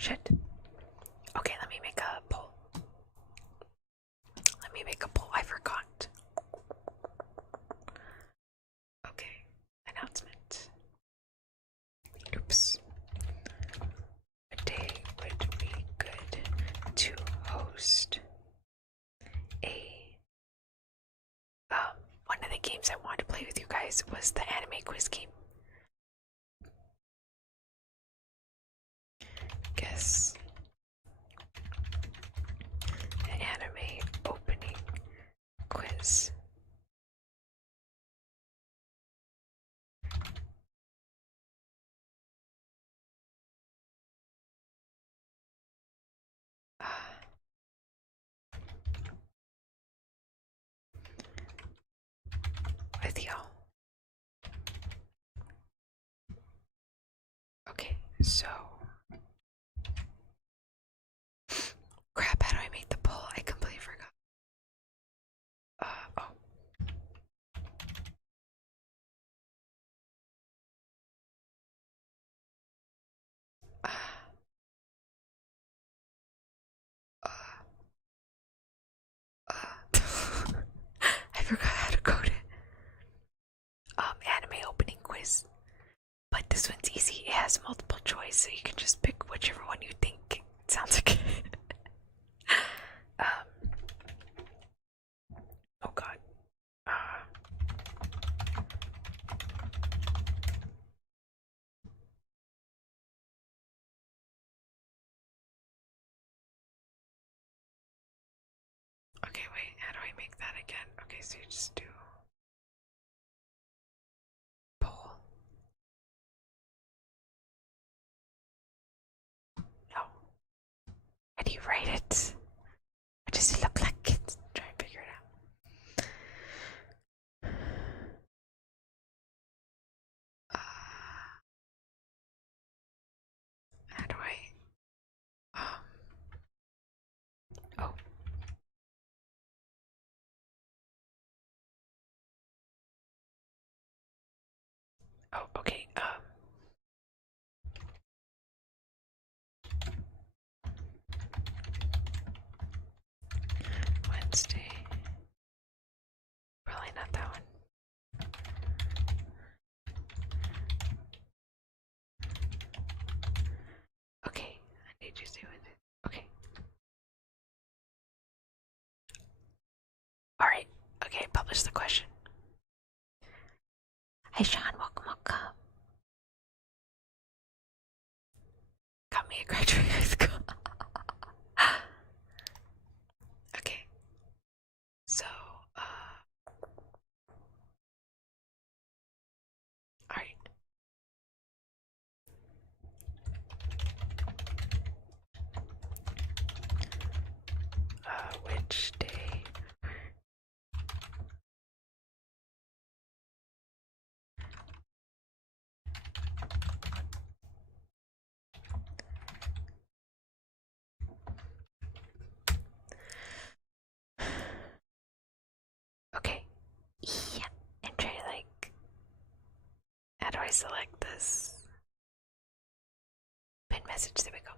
Shit. Okay, let me make a poll. I forgot. Okay, announcement. Oops. A day would be good to host a one of the games I wanted to play with you guys was the anime quiz game. Guess the anime opening quiz. With y'all. Okay, so crap, how do I make the choice. But this one's easy. It has multiple choice, so you can just pick whichever one you think sounds like it. um, oh god. Okay, wait, how do I make that again? Okay, so you just do poll. No. How do you write it? What does it look like? Let's try and figure it out. How do I oh. Oh, okay. Wednesday. Probably not that one. Okay, I need you to do it. Okay. Alright. Okay, publish the question. Hi Sean, welcome, welcome. Got me a graduate high school. Okay. So, alright. Which day? Okay. Yeah. And try like, how do I select this? Pin message, there we go.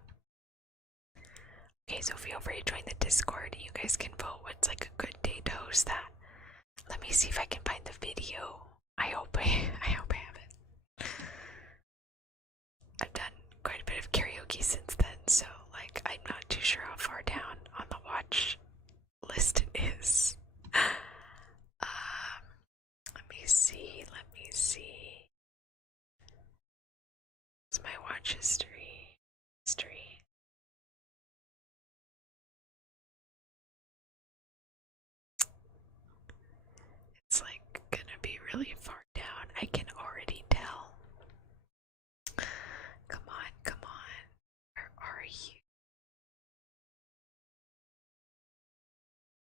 Okay, so feel free to join the Discord. You guys can vote what's like a good day to host that. Let me see if I can find the video. I hope I have it. I've done quite a bit of karaoke since then, so like I'm not too sure how far down on the watch list it is. Let me see. It's my watch history. It's like gonna be really far down. I can already tell. Come on, come on. Where are you?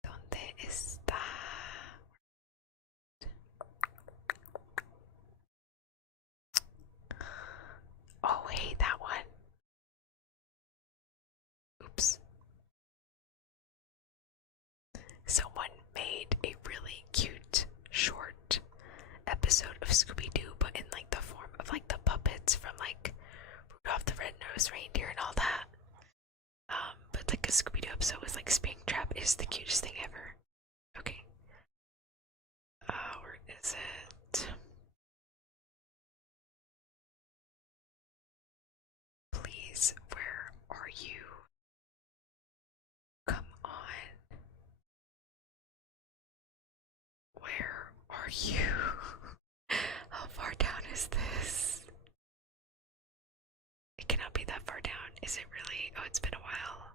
¿Dónde está? Oh, hey, that one. Oops. Someone made a really cute short episode of Scooby-Doo, but in like the form of like the puppets from like Rudolph the Red-Nosed Reindeer and all that. But like a Scooby-Doo episode with like Springtrap is the cutest thing ever. Okay. Where is it? Please, where are you? Come on. Where are you? How far down is this? It cannot be that far down. Is it really? Oh, it's been a while.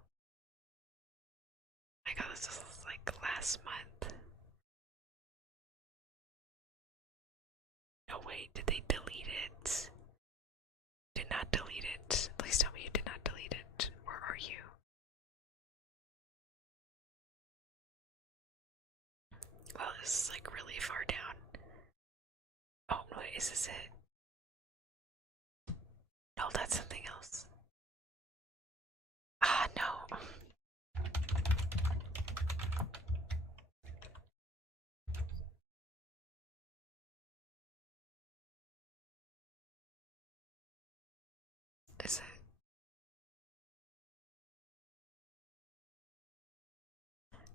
My god, this was like last month. No, wait, did they delete it? Did not delete it. Please tell me you did not delete it. Where are you? Well, this is like really far down. Oh, no, is this it? No, that's something else. Ah, no. Is it?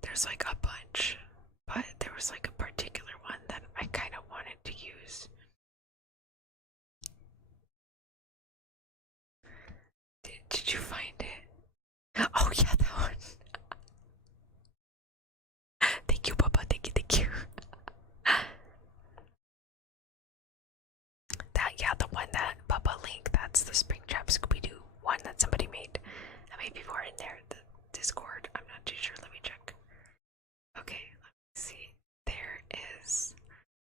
There's like a bunch, but there was like a particular one that I kind of wanted to use. Did you find it? Oh yeah, that one. Thank you, Papa. Thank you, thank you. That, yeah, the one that Papa Link, that's the Springtrap Scooby-Doo one that somebody made. How many people are in there? The Discord? I'm not too sure. Let me check. Okay, let me see. There is.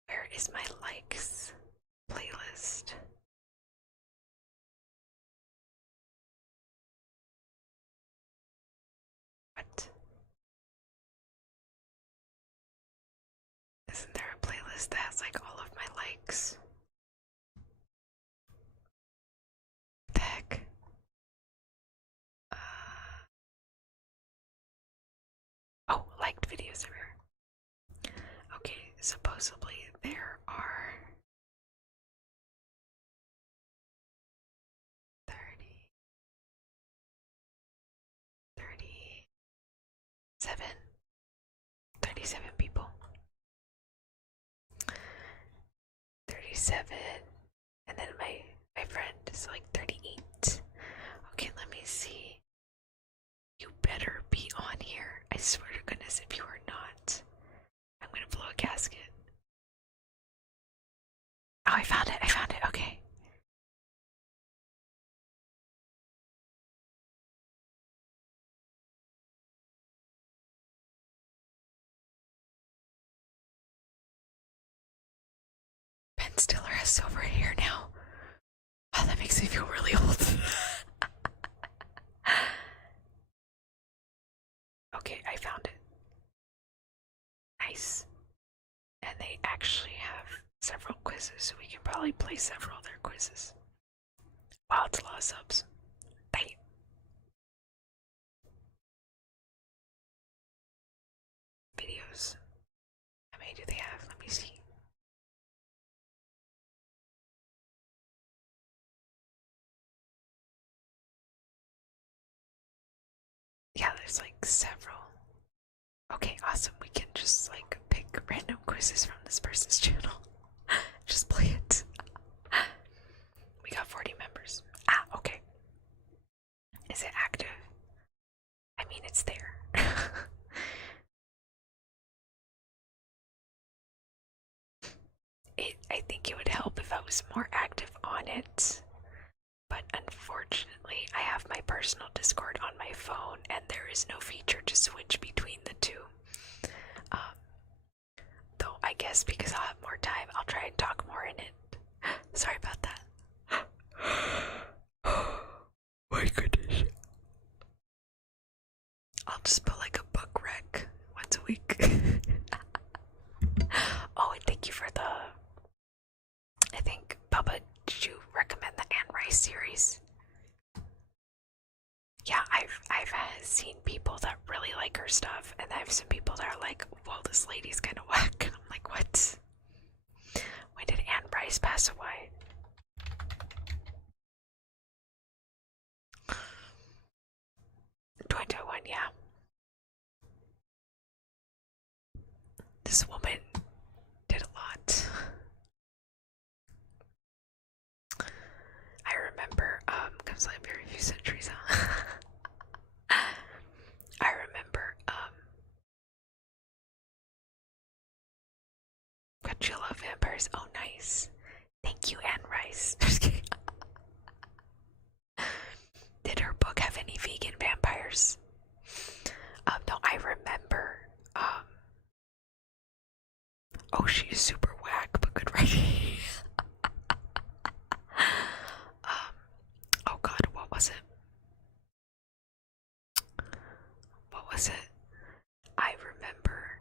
Where is my likes playlist? What? Isn't there a playlist that has like all of my likes? The heck? Oh, liked videos everywhere. Okay, supposedly there are 30, 37, 37 people. 37, and then my friend is like 38. Okay, let me see. You better be on here. I swear to goodness, if you are not, I'm gonna blow a gasket. Oh, I found it. I found it. Okay. Ben Stiller has silver hair now. Oh, that makes me feel really old. Okay, I found it. Nice. And they actually have several quizzes, so we can probably play several of their quizzes. Wow, it's a lot of subs. Bam. Videos. How many do they have? Let me see. Yeah, there's like several. Okay, awesome. We can just like pick random quizzes from this person's channel. Just play it. We got 40 members. Ah, okay. Is it active? I mean, it's there. I think it would help if I was more active on it. But unfortunately, I have my personal Discord on my phone, and there is no feature to switch between the two. Though I guess because I'll have more time, I'll try and talk more in it. Sorry about that. My goodness. I'll just put like a book rec once a week. Oh, and thank you for the. I think, Bubba, did you recommend the Anne Rice series? Yeah, I've seen people that really like her stuff, and I've seen people that are like, "Whoa, this lady's kind of whack." And I'm like, "What? When did Anne Rice pass away?" 2021, yeah. This woman did a lot. I remember, comes like very few centuries, huh? I remember, but you love vampires. Oh, nice. Thank you, Anne Rice. Just kidding. Did her book have any vegan vampires? No, I remember, oh, she's super whack, but good writing. Oh god, what was it? What was it? I remember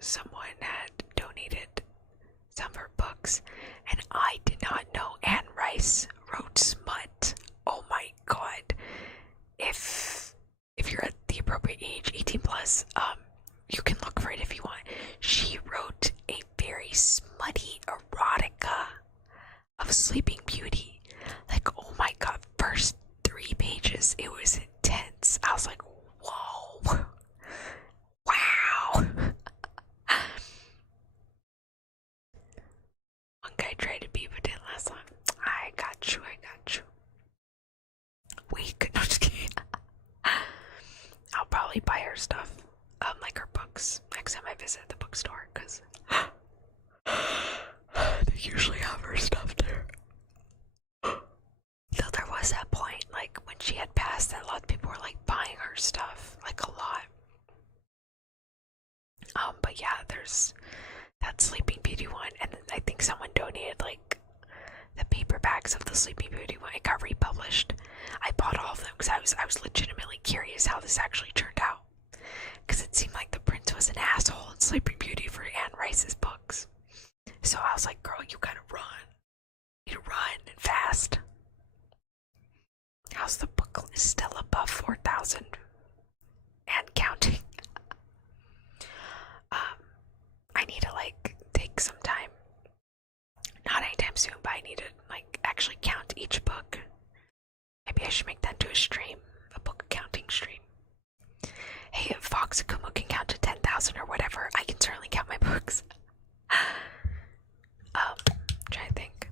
someone had donated some of her books, and I did not know Anne Rice wrote smut. Oh my god. If you're at the appropriate age, 18 plus, you can look for it if you want. She wrote a very smutty erotica of Sleeping Beauty. Like, oh my god, first 3 pages, it was intense. I was like, whoa. Wow. One guy tried to be, but didn't last long. I got you. visit the bookstore because they usually have her stuff there. Though there was that point, like when she had passed, that a lot of people were like buying her stuff, like a lot. But yeah, there's that Sleeping Beauty one, and then I think someone donated like the paperbacks of the Sleeping Beauty one. It got republished. I bought all of them because I was legitimately curious how this actually turned out. Because it seemed like the prince was an asshole in Sleeping Beauty for Anne Rice's books. So I was like, girl, you gotta run. You need to run and fast. How's the book still above 4,000 and counting? I need to like take some time. Not anytime soon, but I need to like actually count each book. Maybe I should make that into a stream, a book counting stream. Hey, if Fox Akumu can count to 10,000 or whatever, I can certainly count my books. Trying to think.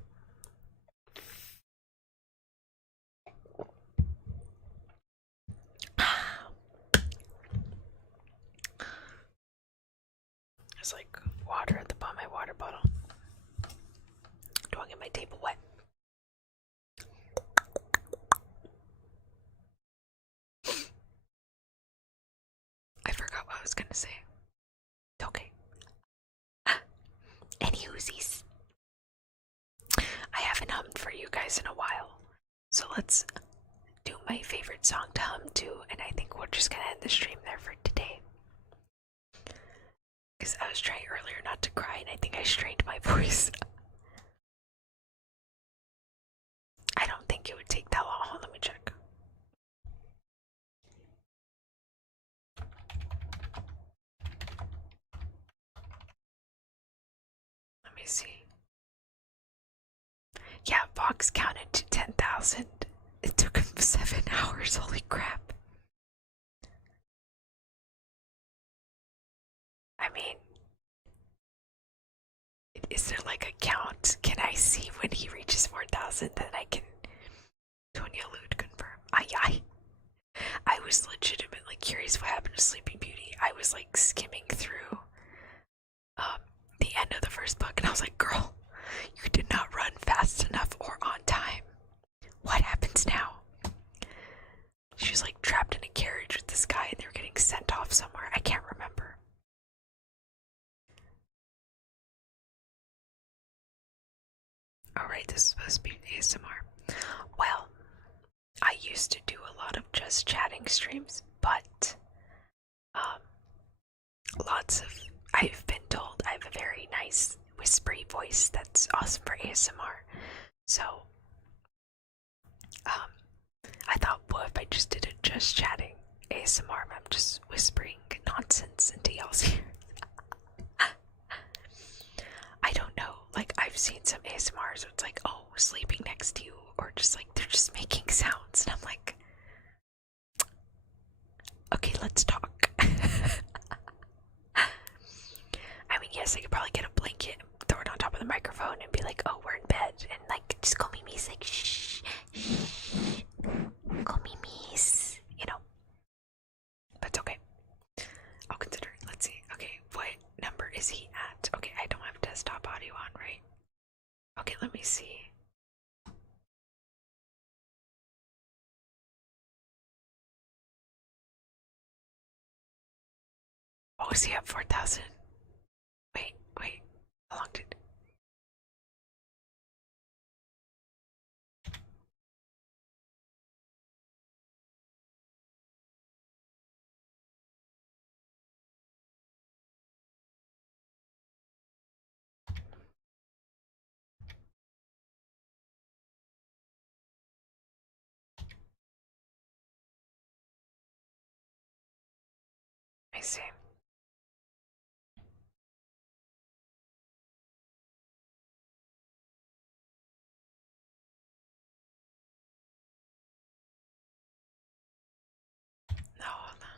There's like water at the bottom of my water bottle. Don't want to get my table wet. I forgot what I was gonna say. Okay. Any Uzis. I haven't hummed for you guys in a while. So let's do my favorite song to hum to, and I think we're just gonna end the stream there for today. Because I was trying earlier not to cry, and I think I strained my voice. I don't think it would take that long. Let me check. Let me see. Yeah, Fox counted to 10,000. It took him 7 hours. Holy crap. I mean, is there like a count? Can I see when he reaches 4,000? Then I can. Tonya Lude confirm. I was legitimately curious what happened to Sleeping Beauty. I was like skimming through the end of the first book, and I was like, girl, you did not run fast enough or on time. What happens now? She was like trapped in a carriage with this guy, and they were getting sent off somewhere. I can't remember. Alright, this is supposed to be ASMR. Well, I used to do a lot of just chatting streams, but I've been told I have a very nice whispery voice that's awesome for ASMR. So I thought, what if I just did a just chatting ASMR? I'm just whispering nonsense into y'all's ears. I don't know, like I've seen some ASMRs where it's like, oh, sleeping next to you, or just like they're just making sounds, and I'm like, okay, let's talk. I mean, yes, I could probably get a blanket, throw it on top of the microphone, and be like, oh, we're in bed, and like, just call me Mies, like, shh, shh, call me Mies, you know. But it's okay. I'll consider it. Let's see. Okay, what number is he at? Okay, I don't have desktop audio on, right? Okay, let me see. Oh, is he at 4,000? Wait, how long did... Let me see. No, hold on.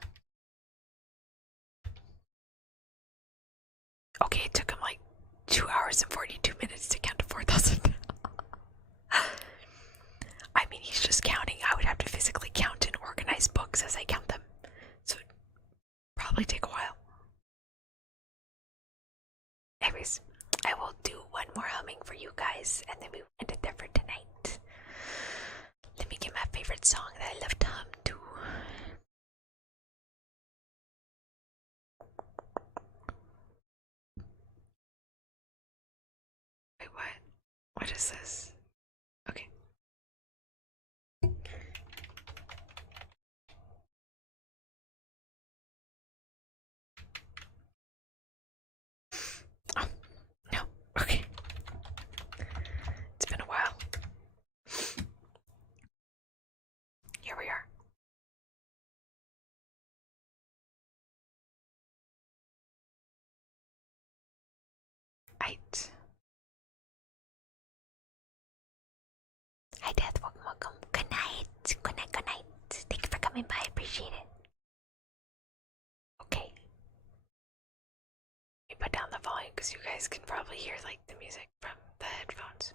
Okay, it took him like 2 hours and 42 minutes to count to 4,000. I mean, he's just counting. I would have to physically count and organize books as I count them. So it'd probably take a while. guys, and then we will end it there for tonight. Let me get my favorite song that I love to hum to. Wait, what? What is this? Okay. Oh, no. Okay. It's been a while. Here we are. Right. Hi, Death. Welcome, welcome. Good night. Good night, good night. Thank you for coming by. I appreciate it. Okay. Let me put down the volume because you guys can probably hear like the music from the headphones.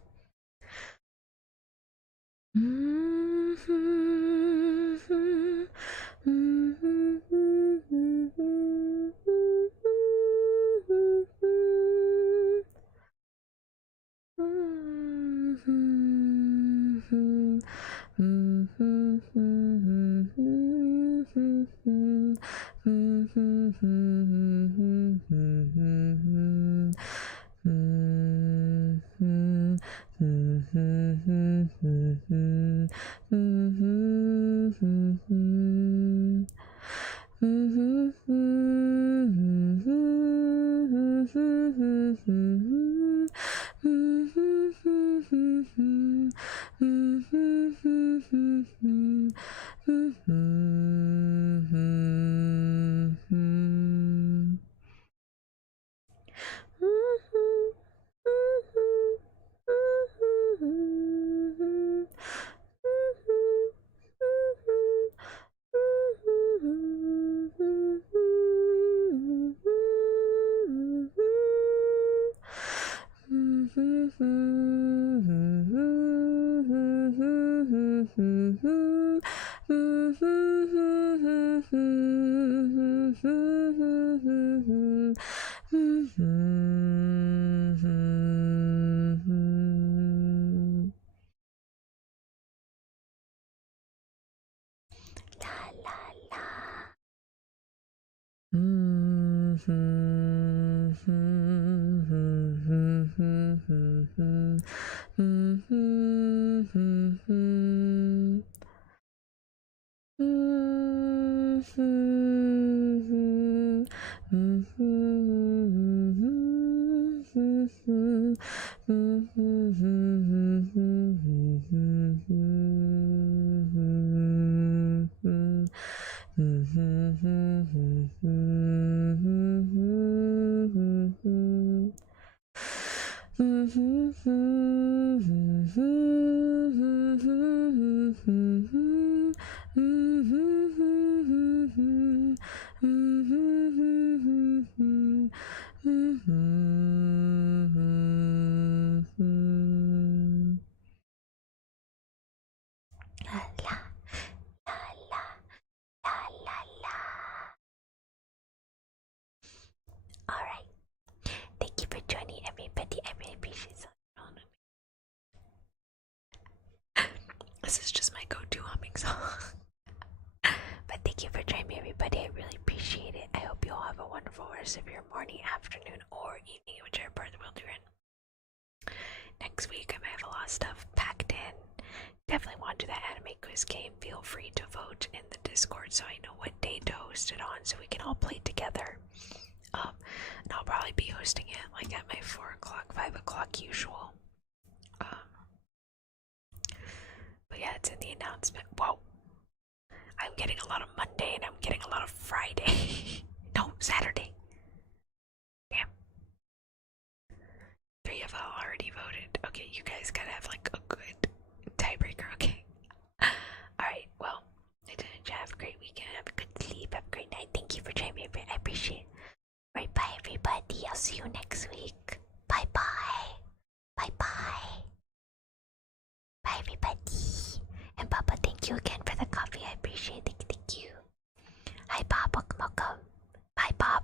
Alright. Thank you for joining everybody. I really appreciate it. This is just my go-to humming song. But thank you for joining me, everybody. I really appreciate it. I hope you all have a wonderful rest of your morning, afternoon, or evening, whichever part of the world you're in. Next week, I might have a lot of stuff packed in. Definitely want to do that anime quiz game. Feel free to vote in the Discord so I know what day to host it on so we can all play together. And I'll probably be hosting it like at my 4 o'clock, 5 o'clock usual. But yeah, it's in the announcement. Whoa. I'm getting a lot of Monday and I'm getting a lot of Friday. No, Saturday. Damn. 3 of y'all already voted. Okay, you guys gotta have like a good tiebreaker, okay? Alright, well, have a great weekend, have a good sleep, have a great night. Thank you for joining me, I appreciate it. Right, bye everybody, I'll see you next week. Bye bye. Bye bye. Bye everybody. And Papa, thank you again for the coffee, I appreciate it, thank you. Hi Bob, welcome, welcome. Bye Bob.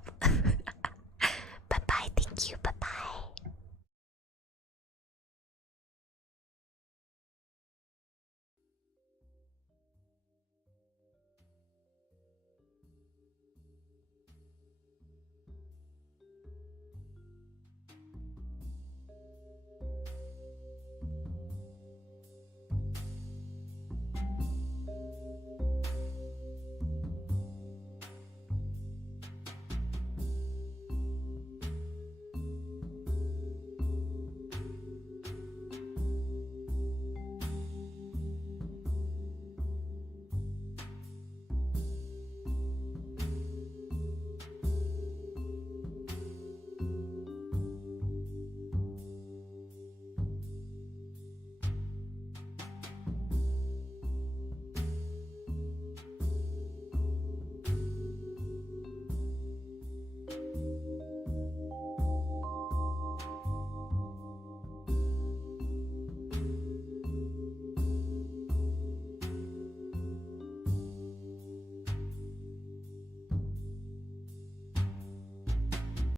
Bye bye, thank you, bye